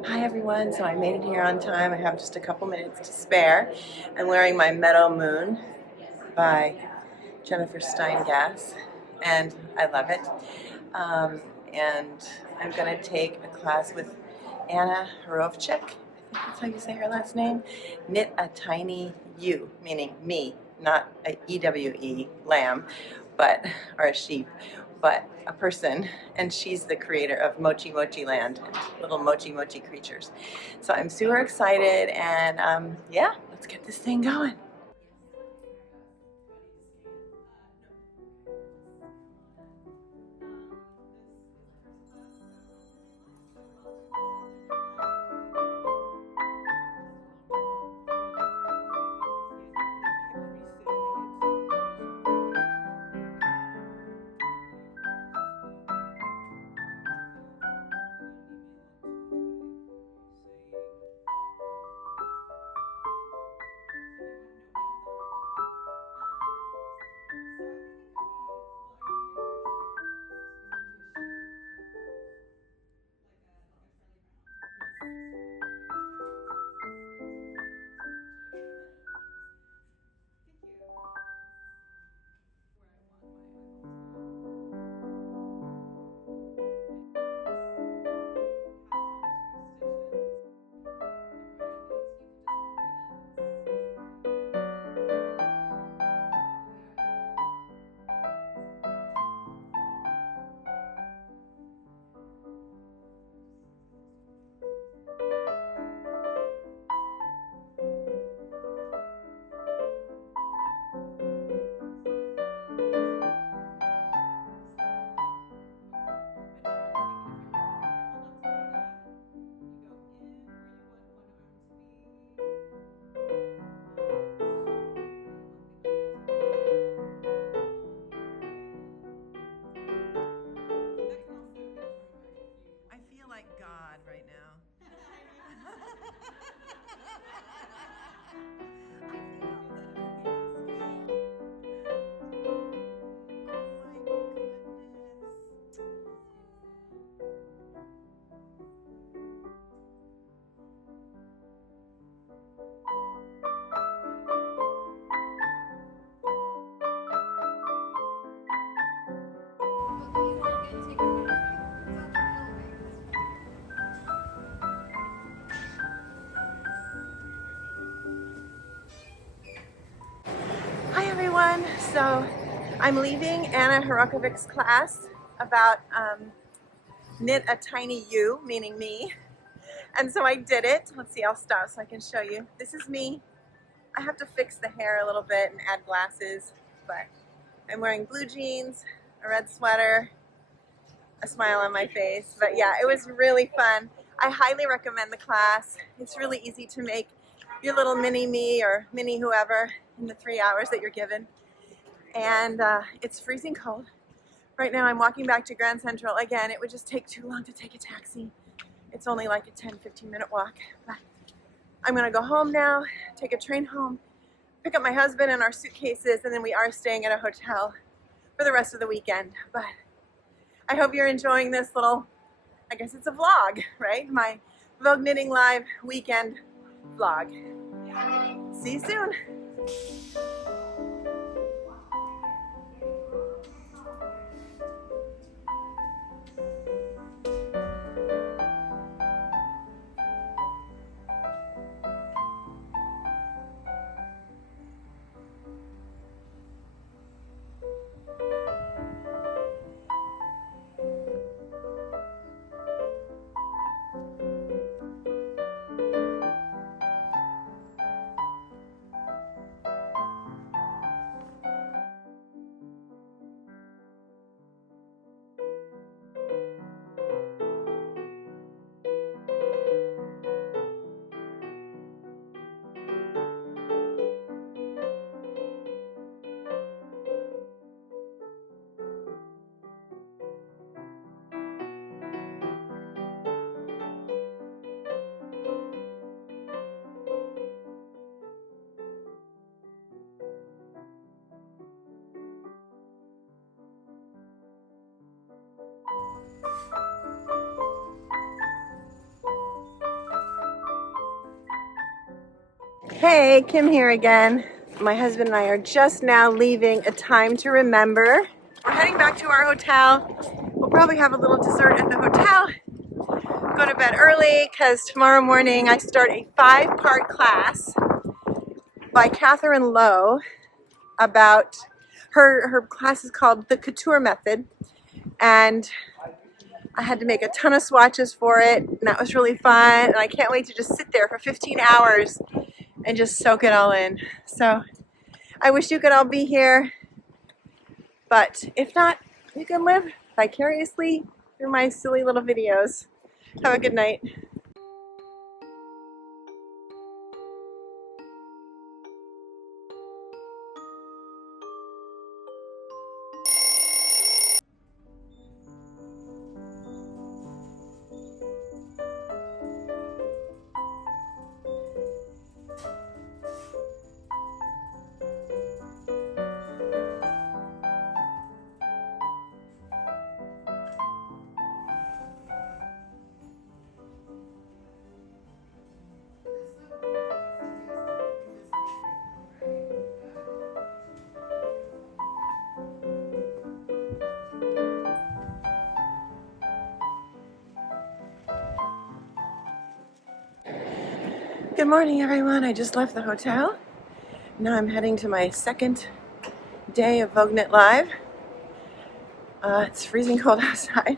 Hi everyone, so I made it here on time. I have just a couple minutes to spare. I'm wearing my Meadow Moon by Jennifer Steingass, and I love it. And I'm going to take a class with Anna Hrachovec, I think that's how you say her last name. Knit a tiny ewe, meaning me, not a EWE, lamb, but, or a sheep, but a person, and she's the creator of Mochi Mochi Land and little Mochi Mochi creatures. So I'm super excited, and yeah, let's get this thing going. Like God right now. Hi everyone, so I'm leaving Anna Hrachovec's class about knit a tiny U, meaning me, and so I did it. Let's see, I'll stop so I can show you. This is me. I have to fix the hair a little bit and add glasses, but I'm wearing blue jeans, a red sweater, a smile on my face, but yeah, it was really fun. I highly recommend the class. It's really easy to make your little mini me or mini whoever in the 3 hours that you're given. And it's freezing cold. Right now I'm walking back to Grand Central. Again, it would just take too long to take a taxi. It's only like a 10-15 minute walk. But I'm gonna go home now, take a train home, pick up my husband and our suitcases, and then we are staying at a hotel for the rest of the weekend. But I hope you're enjoying this little, I guess it's a vlog, right? My Vogue Knitting Live weekend vlog. See you soon. Hey, Kim here again. My husband and I are just now leaving A Time to Remember. We're heading back to our hotel. We'll probably have a little dessert at the hotel. Go to bed early because tomorrow morning I start a 5-part class by Lowe about her class is called The Couture Method, and I had to make a ton of swatches for it, and that was really fun, and I can't wait to just sit there for 15 hours and just soak it all in. So I wish you could all be here, but if not, you can live vicariously through my silly little videos. Have a good night. Good morning, everyone. I just left the hotel. Now I'm heading to my second day of Vogue Knit Live. It's freezing cold outside,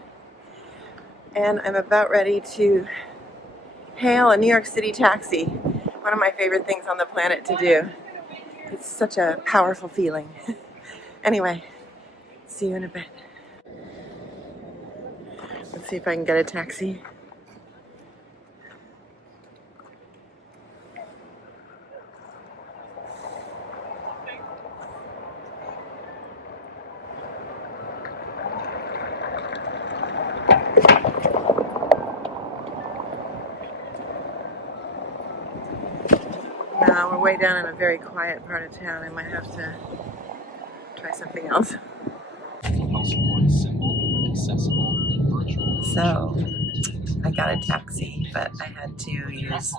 and I'm about ready to hail a New York City taxi. One of my favorite things on the planet to do. It's such a powerful feeling. Anyway, see you in a bit. Let's see if I can get a taxi. No, we're way down in a very quiet part of town. I might have to try something else. So, I got a taxi, but I had to use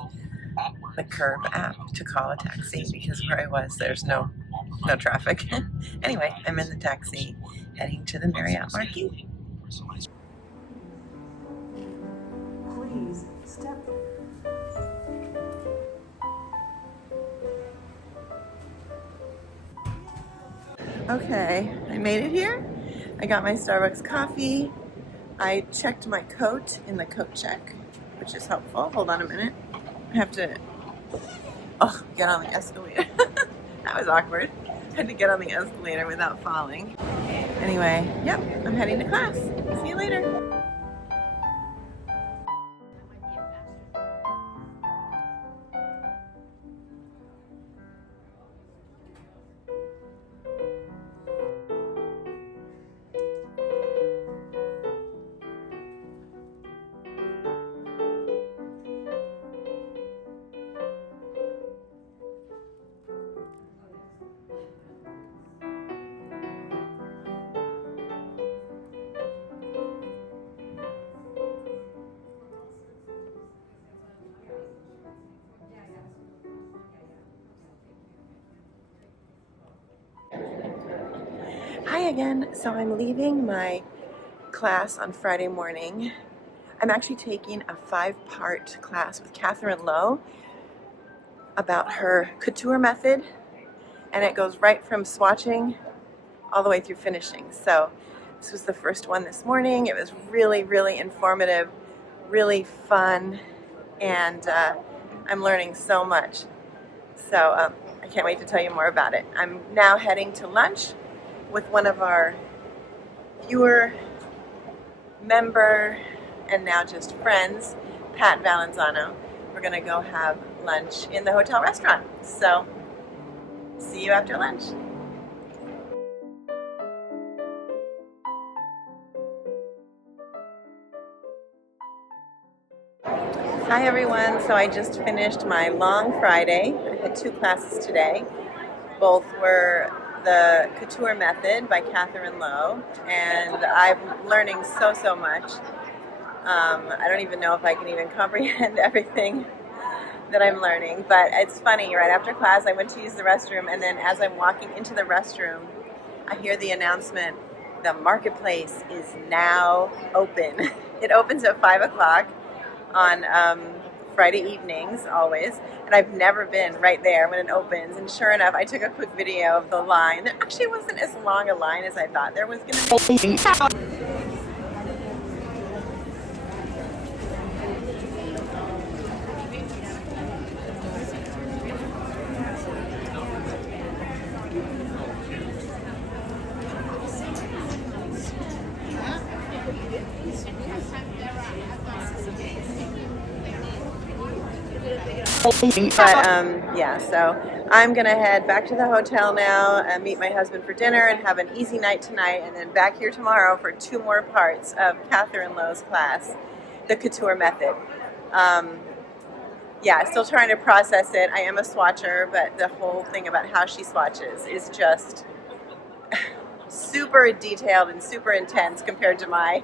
the Curb app to call a taxi because where I was, there's no traffic. Anyway, I'm in the taxi heading to the Marriott Marquis. Please step. Okay, I made it here. I got my Starbucks coffee. I checked my coat in the coat check, which is helpful. Hold on a minute. I have to get on the escalator. That was awkward. I had to get on the escalator without falling. Anyway, yep, I'm heading to class. See you later. Hi again. So I'm leaving my class on Friday morning. I'm actually taking a 5-part class with Lowe about her couture method, and it goes right from swatching all the way through finishing. So this was the first one this morning. It was really, really informative, really fun, and I'm learning so much. So I can't wait to tell you more about it. I'm now heading to lunch with one of our viewer, member, and now just friends, Pat Valenzano. We're gonna go have lunch in the hotel restaurant. So, see you after lunch. Hi everyone, so I just finished my long Friday. I had 2 classes today. Both were the Couture Method by Lowe, and I'm learning so much. I don't even know if I can even comprehend everything that I'm learning, but it's funny. Right after class, I went to use the restroom, and then as I'm walking into the restroom, I hear the announcement, the Marketplace is now open. It opens at 5 o'clock on Friday evenings, always, and I've never been right there when it opens, and sure enough, I took a quick video of the line. There actually wasn't as long a line as I thought there was going to be. But yeah, so I'm gonna head back to the hotel now and meet my husband for dinner and have an easy night tonight, and then back here tomorrow for 2 more parts of Catherine Lowe's class, the Couture method. Yeah, still trying to process it. I am a swatcher, but the whole thing about how she swatches is just super detailed and super intense compared to my,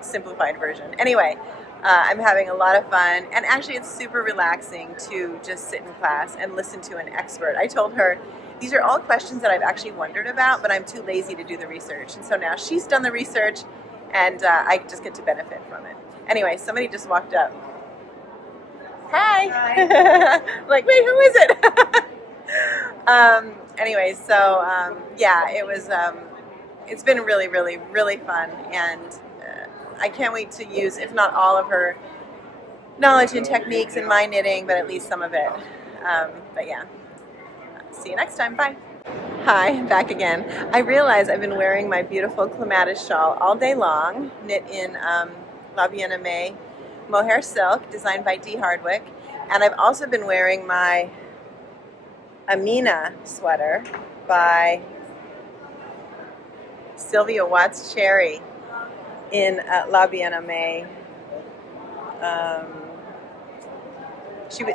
simplified version. Anyway, I'm having a lot of fun, and actually it's super relaxing to just sit in class and listen to an expert. I told her these are all questions that I've actually wondered about, but I'm too lazy to do the research. And so now she's done the research, and I just get to benefit from it. Anyway, somebody just walked up. Hi. Like, wait, who is it? Anyway, so yeah, it's been really, really, really fun, and I can't wait to use, if not all of her knowledge and techniques in my knitting, but at least some of it. But yeah, see you next time. Bye. Hi, I'm back again. I realize I've been wearing my beautiful Clematis shawl all day long, knit in La Bien Aimée mohair silk, designed by Dee Hardwicke, and I've also been wearing my Amina sweater by Sylvia Watts Cherry in La Bien Aimée.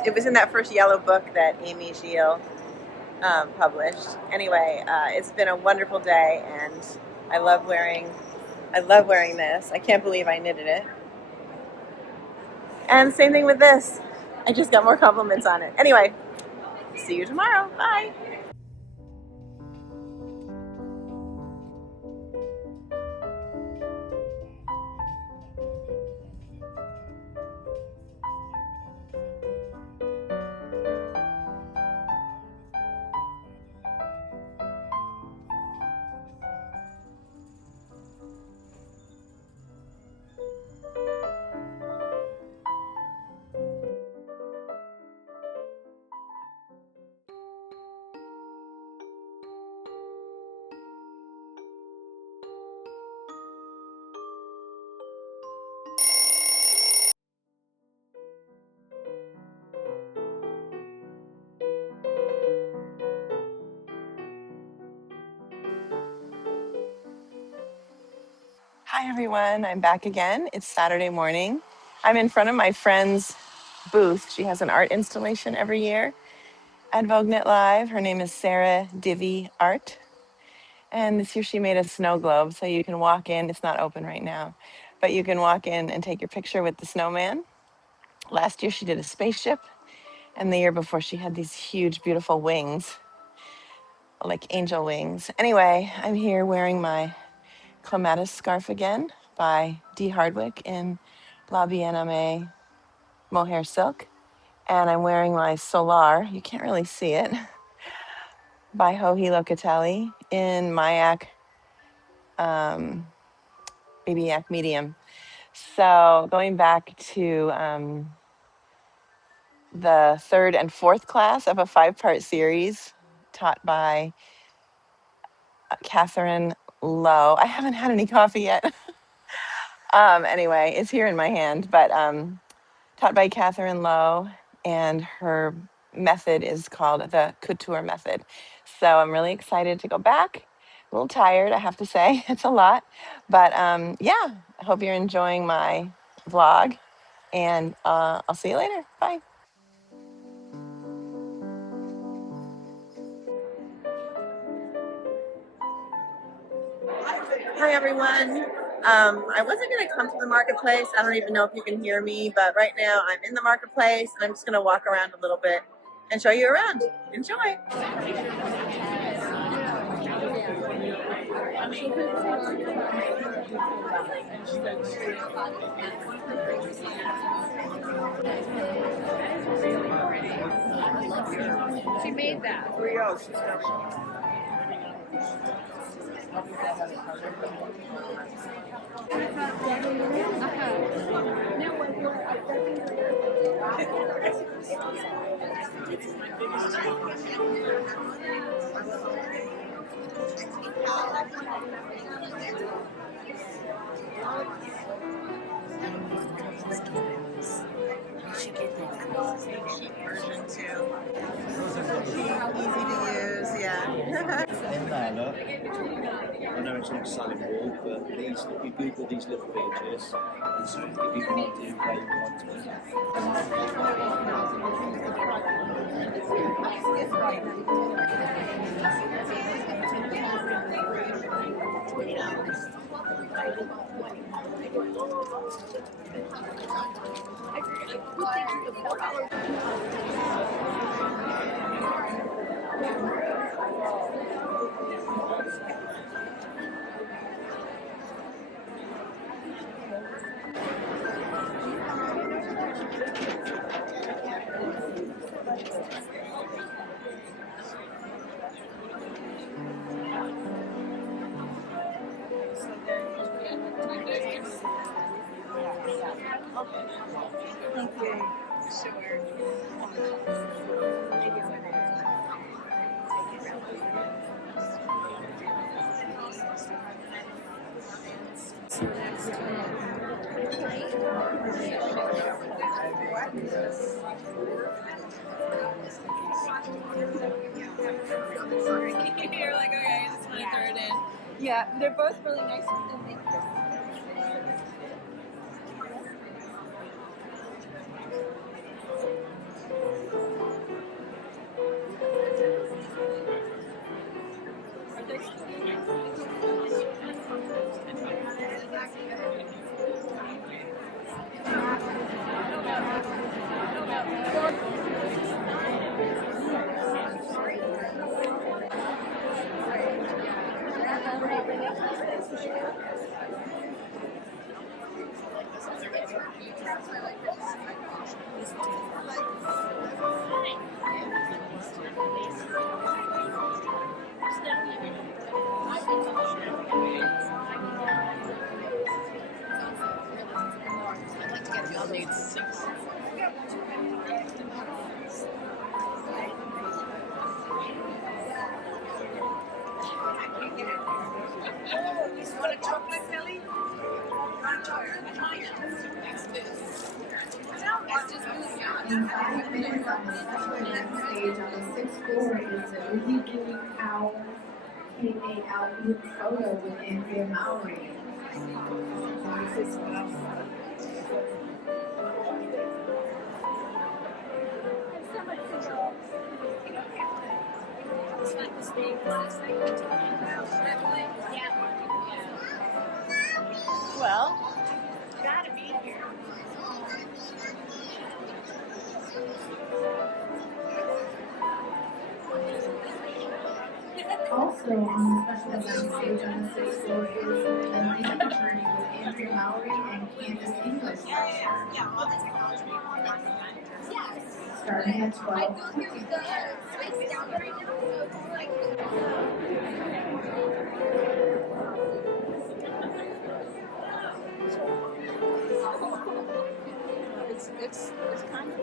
It was in that first yellow book that Amy Gilles published. Anyway, it's been a wonderful day, and I love wearing this. I can't believe I knitted it. And same thing with this. I just got more compliments on it. Anyway, see you tomorrow. Bye. Hi everyone, I'm back again. It's Saturday morning. I'm in front of my friend's booth. She has an art installation every year at Vogue Knit Live. Her name is Sarah Divvy Art. And this year she made a snow globe, so you can walk in. It's not open right now, but you can walk in and take your picture with the snowman. Last year she did a spaceship, and the year before she had these huge, beautiful wings, like angel wings. Anyway, I'm here wearing my Clematis scarf again by Dee Hardwicke in La Bien Aimée mohair silk. And I'm wearing my Solar, you can't really see it, by Joji Locatelli in Mayak, Baby Yak medium. So going back to the 3rd and 4th class of a 5-part series taught by Catherine Lowe. I haven't had any coffee yet. Anyway, it's here in my hand, but taught by Catherine Lowe, and her method is called the Couture method. So I'm really excited to go back. A little tired, I have to say. It's a lot. But yeah, I hope you're enjoying my vlog, and I'll see you later. Bye. Hi everyone. I wasn't going to come to the marketplace. I don't even know if you can hear me, but right now I'm in the marketplace, and I'm just going to walk around a little bit and show you around. Enjoy. She made that. I know it's not selling wool, but these, if you Google these little villages, and so if you want to where you want to. You're like, okay, I just want to throw it in. Yeah, they're both really nice. In 5 minutes on the special event stage on the 6th floor is the Movie Viewing Hour K8 album photo with Andrea Mowry. Well, gotta be here. Also on the special event stage on the 6th floor is the night attorney with Andrea Mowry and Candace English. Yeah, all the technology. Yes. Starting at 12. I feel here with the ice down right now, so it's like. It's kind of.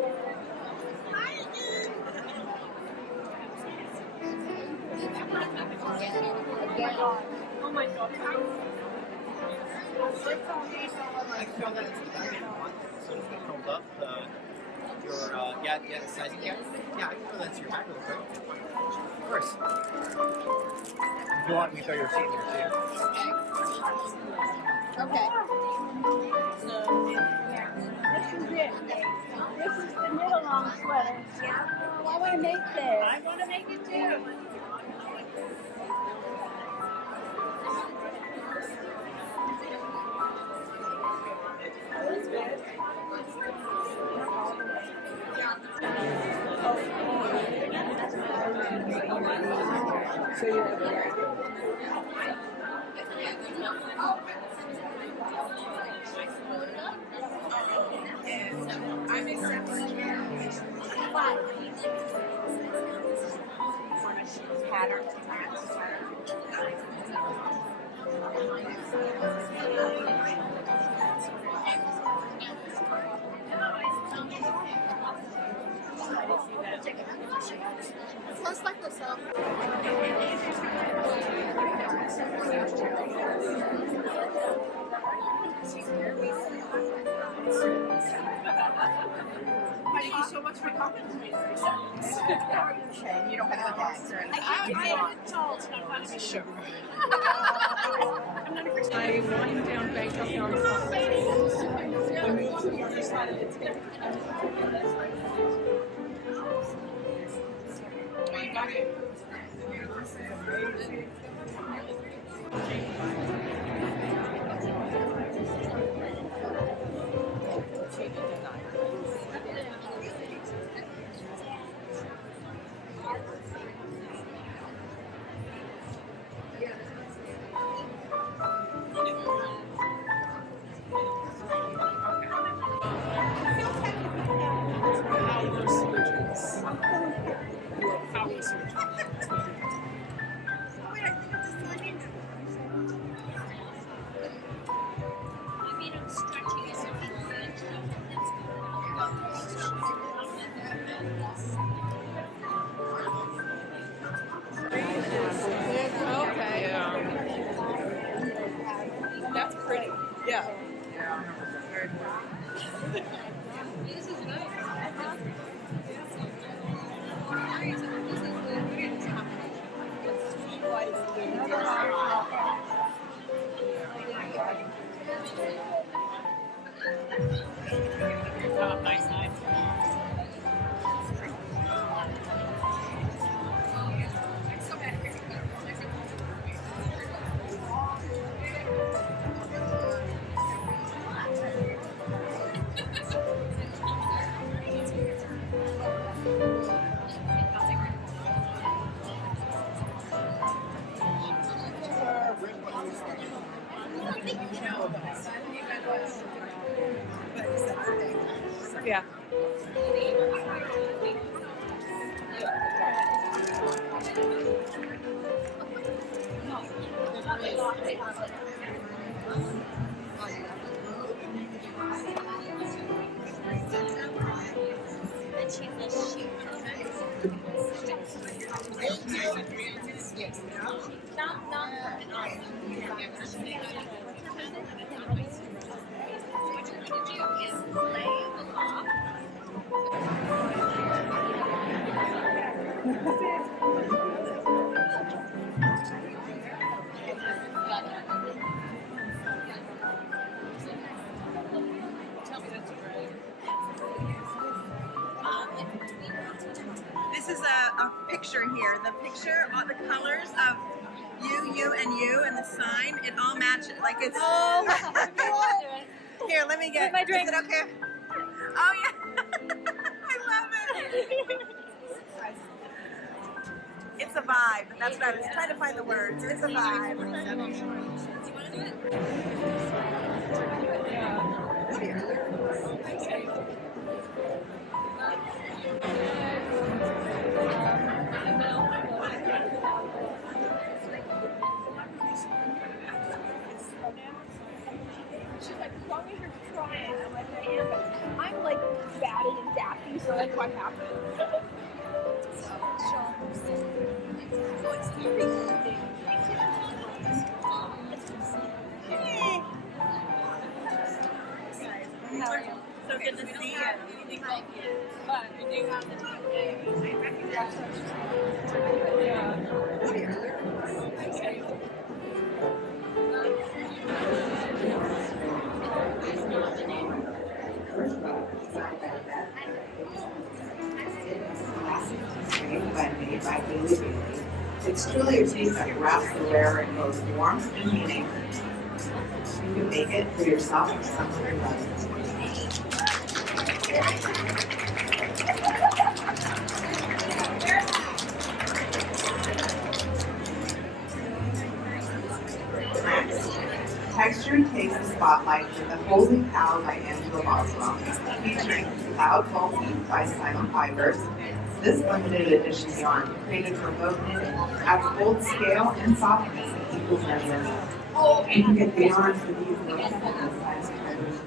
Oh my god. So if it comes up, your yeah, sizing, yeah, I can throw that to your back real quick. Of course. If you want me to throw your seat in here too. Okay. So this is it. This is the middle long sweater. Yeah. I want to make this. I want to make it too. So you're I'm accepting pattern to match Let's like this up. My Thank you so much for coming. Shame you don't have a gas. I told I want to be sure. I'm winding down back up on the other side of the table. Okay. That's pretty. Yeah. Nice night. Yeah. This is a picture here. The picture, all the colors of you, and the sign, it all matches. Like it's. Oh, Here, let me get. my drink. Is it okay? Oh yeah. I love it. It's a vibe. That's what I was trying to find the words. It's a vibe. She's like, Chloe, you're trying. I'm like, I am, but I'm like batty and daffy, so that's what happened. How are you? So good to see you. But we do have the by Deodee. It's truly a piece that wraps the wearer in both warmth and meaning. You can make it for yourself or someone you love. Texture takes the spotlight with the Holy Cow by Angela Boswell, featuring Cloud Pulsing by Simon Fibers. This limited edition yarn, created for Vogue Knitting, adds bold scale and softness in equal measure. You can get the yarn for these looks and size fibers.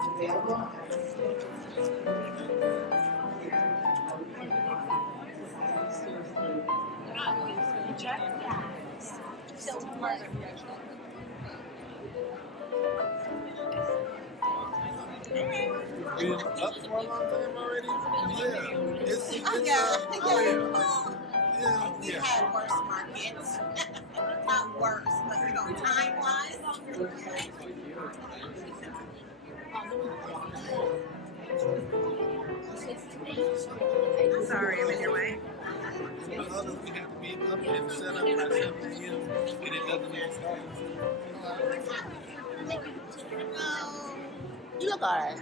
Available at Been up for a long time already? Yeah. It's Oh, yeah. yeah. We had worse markets. Not worse, but time-wise. Sorry, I'm in your way. Others we have to be up and set up by 7 a.m. and it doesn't even start. You look alright.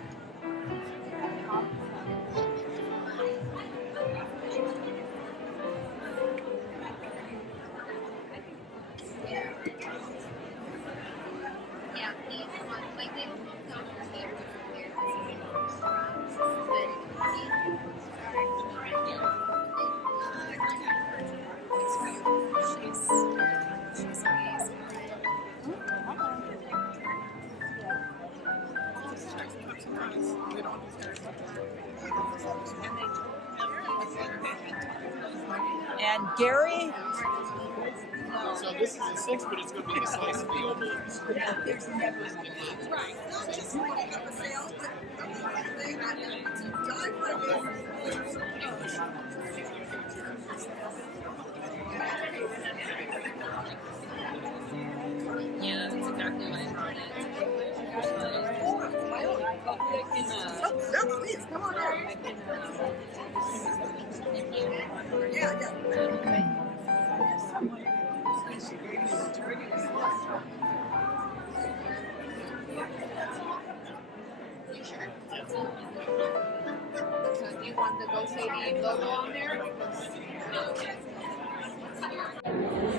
And Gary, So this is a 6, but it's going to be a slice of the old one. yeah, that's exactly what I thought. No, please, come on out. So do you want the Go Sadie logo on there?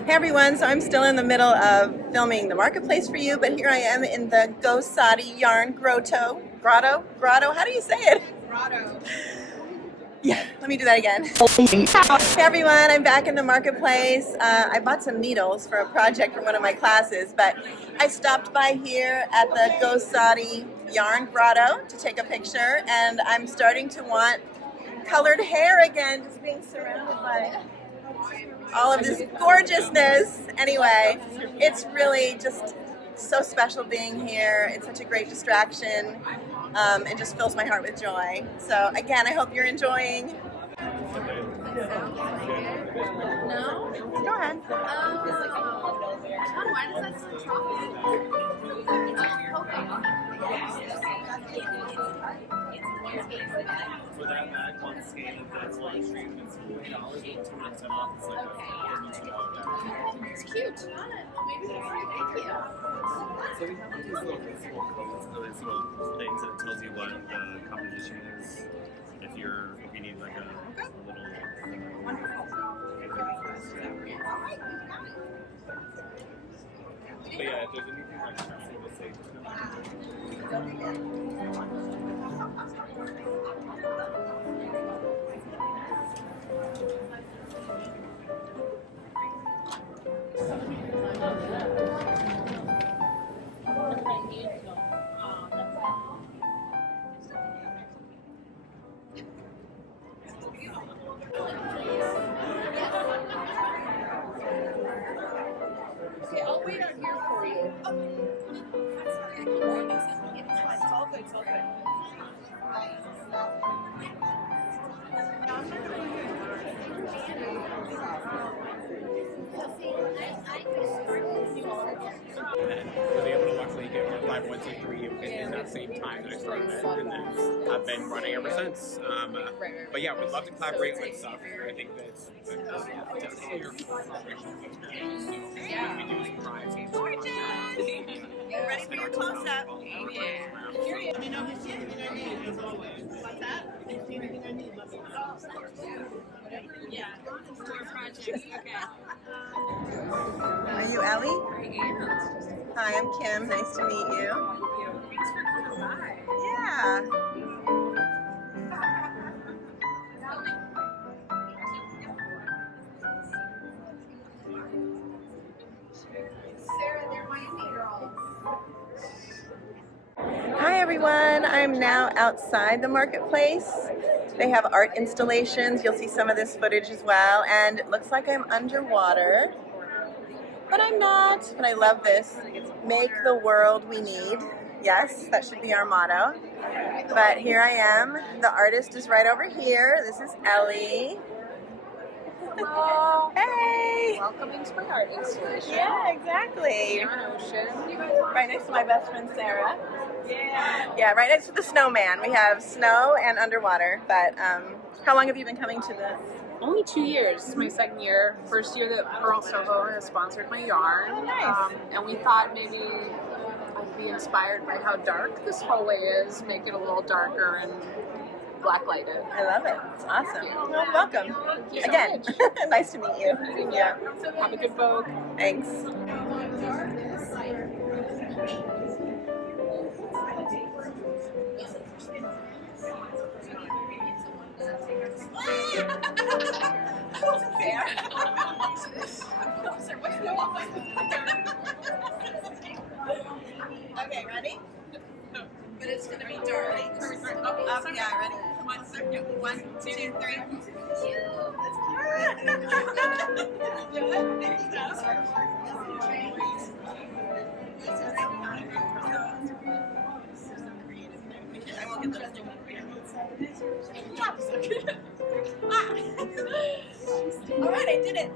Hey everyone, so I'm still in the middle of filming the marketplace for you, but here I am in the Go Sadie Yarn Grotto. Grotto? How do you say it? Grotto. Yeah, let me do that again. Hey everyone, I'm back in the marketplace. I bought some needles for a project for one of my classes, but I stopped by here at the Go Sadie Yarn Grotto to take a picture, and I'm starting to want colored hair again, just being surrounded by all of this gorgeousness. Anyway, it's really just so special being here. It's such a great distraction. It just fills my heart with joy. So again, I hope you're enjoying. No? Go ahead. Oh, why does that say chocolate? For that bag, one scale that's live stream, it's $40, but 2% off, it's like a $32 bag. It's cute. Maybe that's right. Thank you. So we have these little codes, these little things that tells you what the composition is. If you need like a little. But yeah, if there's anything like pressing, we'll say. Okay, I'll wait out here for you. It's fine. It's all good. It's all good. Was able to luckily get my 501c3 in that same time that I started it, and then I've been running ever since. But yeah, we'd love to collaborate with stuff. I think that's definitely your collaboration experience. So we do strive to Ready for your close-up? Oh yeah. Let me know if you need anything as always. What's that? If you need anything I need, let me know. Yeah. For a project. Okay. Are you Ellie? Hi, I'm Kim. Nice to meet you. Yeah. Sarah, they're my 8-year-olds. everyone. I'm now outside the marketplace. They have art installations. You'll see some of this footage as well. And it looks like I'm underwater, but I'm not. But I love this. Make the world we need. Yes, that should be our motto. But here I am. The artist is right over here. This is Ellie. Hello. Hey. Welcoming spring art installation. Yeah, exactly. Here on Ocean. Right next to my best friend Sarah. Yeah, right next to the snowman. We have snow and underwater. But how long have you been coming to this? Only 2 years. This is my second year. First year that Pearl Soho has sponsored my yarn. Oh, nice. And we thought maybe I'd be inspired by how dark this hallway is, make it a little darker and blacklighted. I love it. It's awesome. Well, welcome. Thank you so Again. much. Nice to meet you. Yeah. Have a good Vogue. Thanks. Okay, ready? But it's gonna be dark. Up, yeah, ready? 1 second. 1, 2, 3. I won't get those. All right, I did it.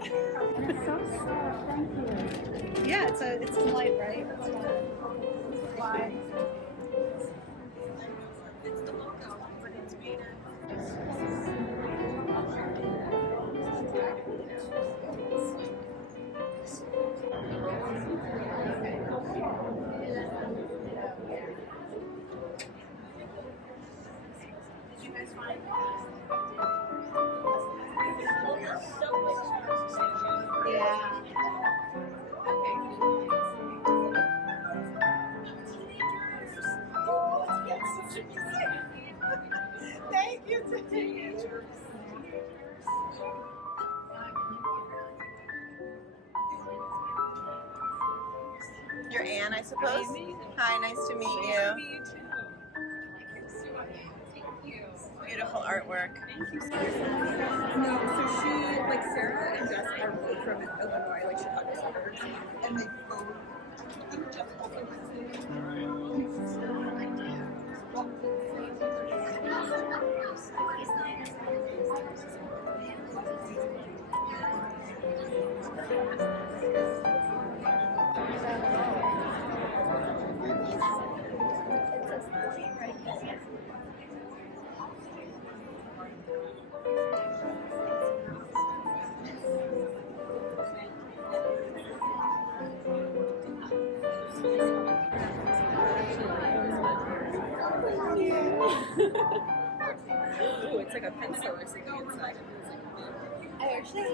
Yeah, it's light, right? Why? It's the logo, but it's made Did you guys find Yeah. Thank you, teenagers. You're Anne, I suppose? Hi, nice to meet you. Beautiful artwork. No, so she, like Sarah and Jess are both from Illinois, like Chicago suburbs, and they both just oh, it's like a pencil or something inside. I actually had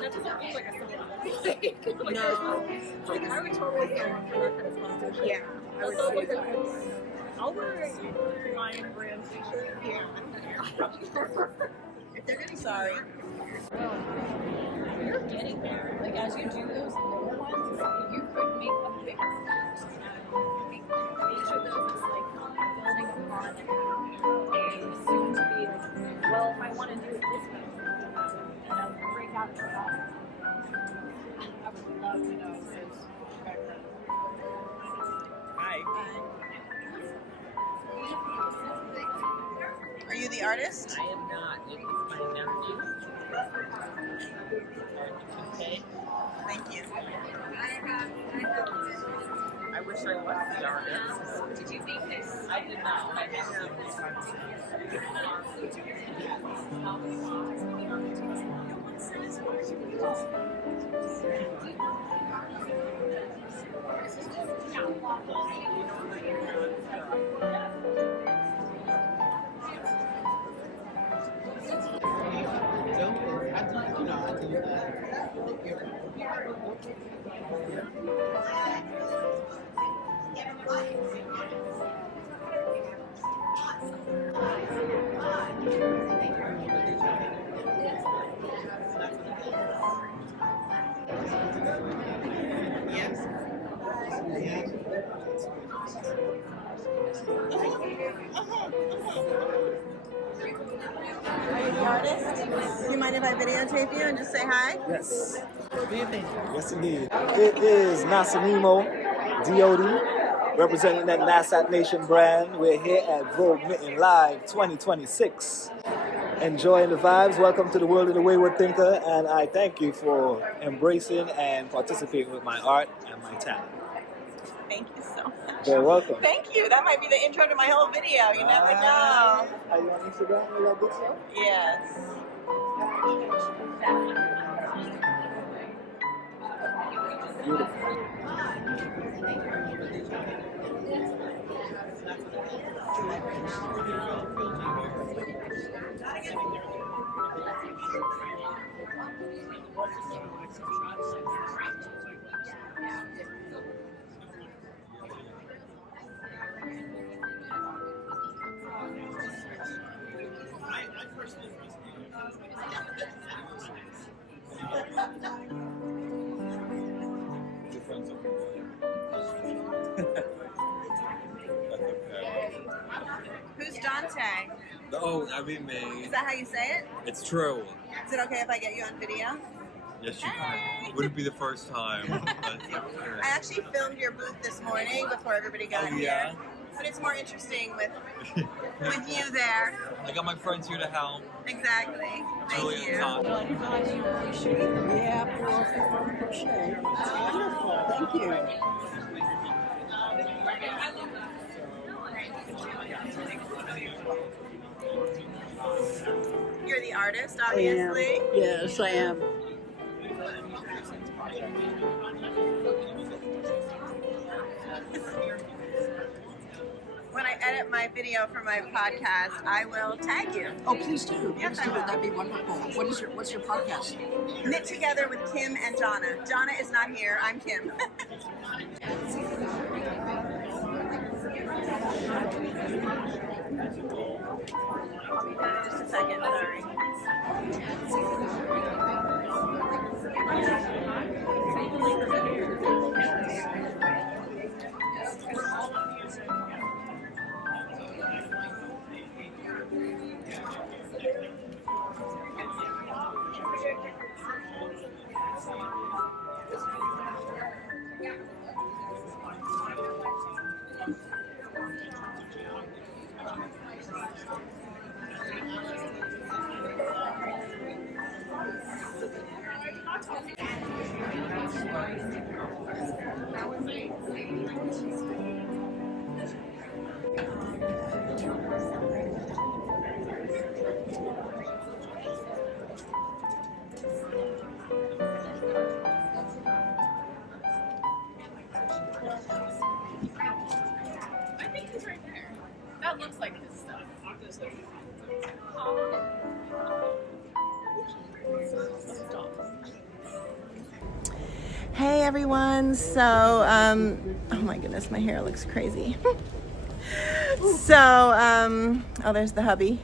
That doesn't feel like a solo. No. Like, I would totally go up for that kind of sponsorship. Yeah. I would say that. I'll wear a Lion brand t-shirt. Yeah. If they're getting sorry. you're getting there. Like as you do those little ones, you could make them bigger. Each of those is like building upon a soon to be like, well, if I want to do it this way, and I'll break out the that. I would love to know his background. Hi. Are you the artist? I am not. It is my nephew. Okay. Thank you. I wish I was the artist. Did you make this? I did not. I made Are you the artist? Do you mind if I videotape you and just say hi? Yes. What do you think? Yes, indeed. It is Nacinimod Deodee, representing that Nasat Nation brand. We're here at Vogue Knitting Live 2026. Enjoying the vibes. Welcome to the world of the Wayward Thinker, and I thank you for embracing and participating with my art and my talent. Thank you so much. You're welcome. Thank you. That might be the intro to my whole video. You never know. Are you on Instagram or that good stuff? Yes. Who's Dante? Oh, I mean me. Is that how you say it? It's true. Is it okay if I get you on video? Yes, you can. Wouldn't be the first time. I actually filmed your booth this morning before everybody got here. But it's more interesting with you there. I got my friends here to help. Exactly. Thank Julia you. and Todd. Yeah, crochet. It's beautiful. Thank you. You're the artist, obviously. Yes, I am. When I edit my video for my podcast, I will tag you. Oh, please do. Yes, Please I do. will. That'd be wonderful. What's your podcast? Knit Together with Kim and Jonna. Jonna is not here. I'm Kim. Just a second, sorry. I think he's right there. That looks like his stuff. Hey everyone, so, oh my goodness, my hair looks crazy. So, oh, there's the hubby.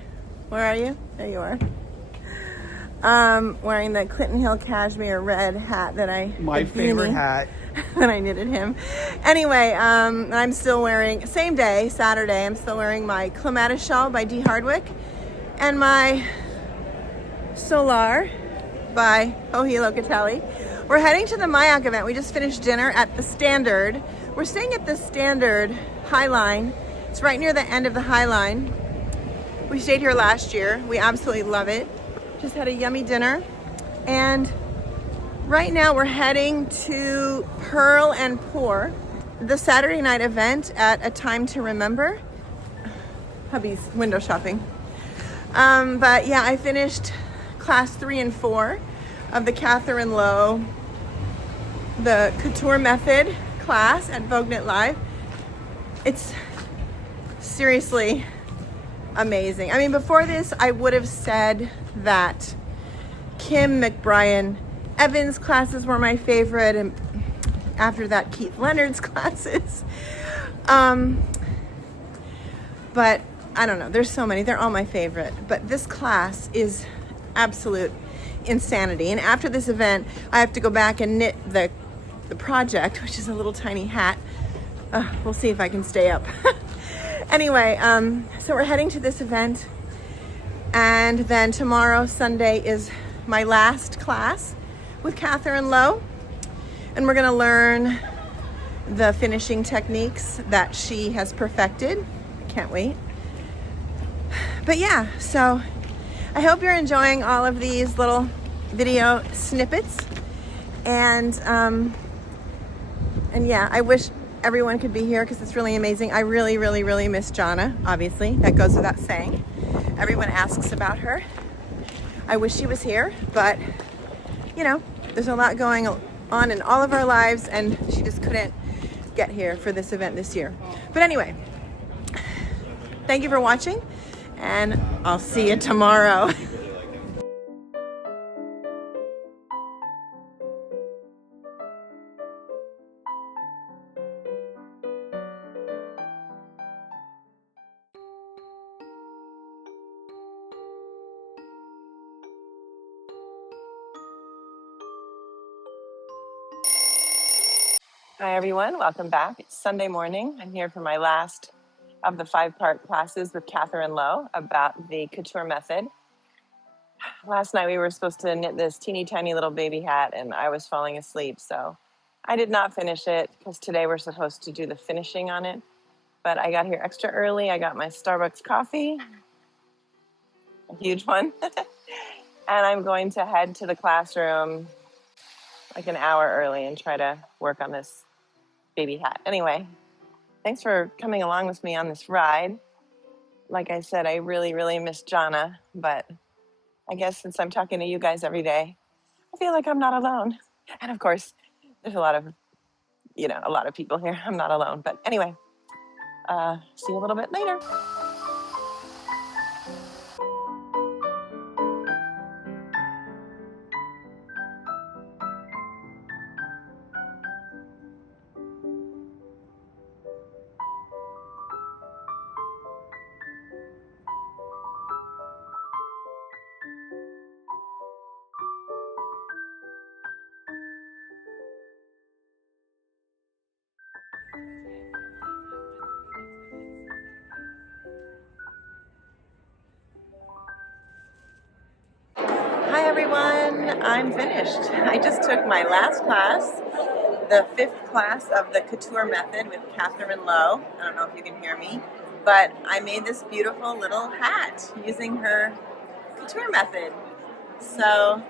Where are you? There you are. Wearing the Clinton Hill cashmere red hat that My favorite hat. that I knitted him. Anyway, I'm still wearing, same day, Saturday, I'm still wearing my Clematis shawl by Dee Hardwicke and my Solar by Joji Locatelli. We're heading to the Mayak event. We just finished dinner at the Standard. We're staying at the Standard High Line. It's right near the end of the High Line. We stayed here last year. We absolutely love it. Just had a yummy dinner. And right now we're heading to Pearl and Pour, the Saturday night event at A Time to Remember. Hubby's window shopping. But yeah, I finished class 3 and 4 of the Catherine Lowe, the Couture Method class at Vogue Knit Live. It's seriously amazing. I mean, before this, I would have said that Kim McBrien Evans classes were my favorite, and after that, Keith Leonard's classes. But I don't know, there's so many, they're all my favorite, but this class is absolute insanity. And after this event, I have to go back and knit the project, which is a little tiny hat. We'll see if I can stay up. Anyway, so we're heading to this event, and then tomorrow, Sunday, is my last class with Catherine Lowe, and we're gonna learn the finishing techniques that she has perfected. Can't wait. But yeah, so I hope you're enjoying all of these little video snippets, and yeah, I wish everyone could be here because it's really amazing. I really, really, really miss Jonna, obviously. That goes without saying. Everyone asks about her. I wish she was here, but you know, there's a lot going on in all of our lives, and she just couldn't get here for this event this year. But anyway, thank you for watching, and I'll see you tomorrow. Hi everyone, welcome back. It's Sunday morning. I'm here for my last of the 5-part classes with Catherine Lowe about the couture method. Last night we were supposed to knit this teeny tiny little baby hat, and I was falling asleep, so I did not finish it because today we're supposed to do the finishing on it. But I got here extra early. I got my Starbucks coffee, a huge one, and I'm going to head to the classroom like an hour early and try to work on this baby hat. Anyway, thanks for coming along with me on this ride. Like I said, I really, really miss Jonna, but I guess since I'm talking to you guys every day, I feel like I'm not alone. And of course, there's a lot of people here. I'm not alone. But anyway, see you a little bit later. Hi everyone, I'm finished. I just took my last class, the 5th class of the couture method with Catherine Lowe. I don't know if you can hear me, but I made this beautiful little hat using her couture method. So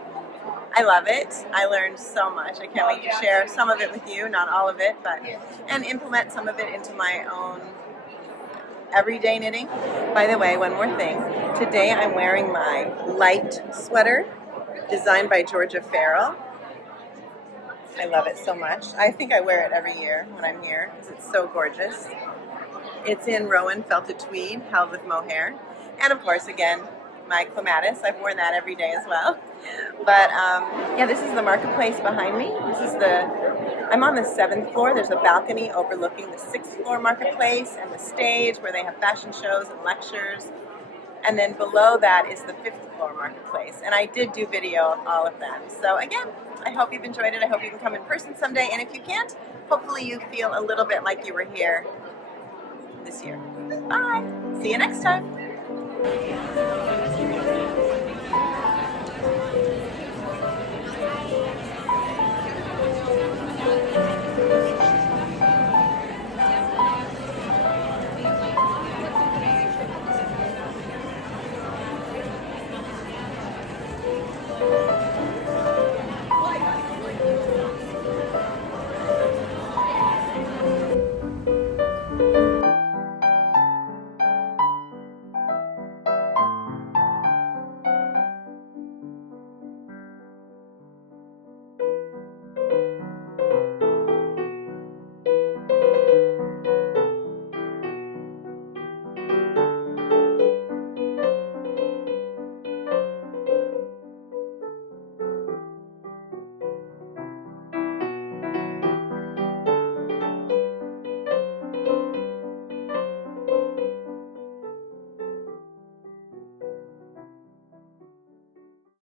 I love it. I learned so much. I can't wait to share some of it with you, not all of it, and implement some of it into my own everyday knitting. By the way, one more thing. Today I'm wearing my light sweater designed by Georgia Farrell. I love it so much. I think I wear it every year when I'm here because it's so gorgeous. It's in Rowan Felted Tweed, held with mohair. And of course, again, my Clematis. I've worn that every day as well. But yeah, this is the marketplace behind me. I'm on the 7th floor. There's a balcony overlooking the 6th floor marketplace and the stage where they have fashion shows and lectures. And then below that is the 5th floor marketplace. And I did do video of all of them. So again, I hope you've enjoyed it. I hope you can come in person someday. And if you can't, hopefully you feel a little bit like you were here this year. Bye. See you next time.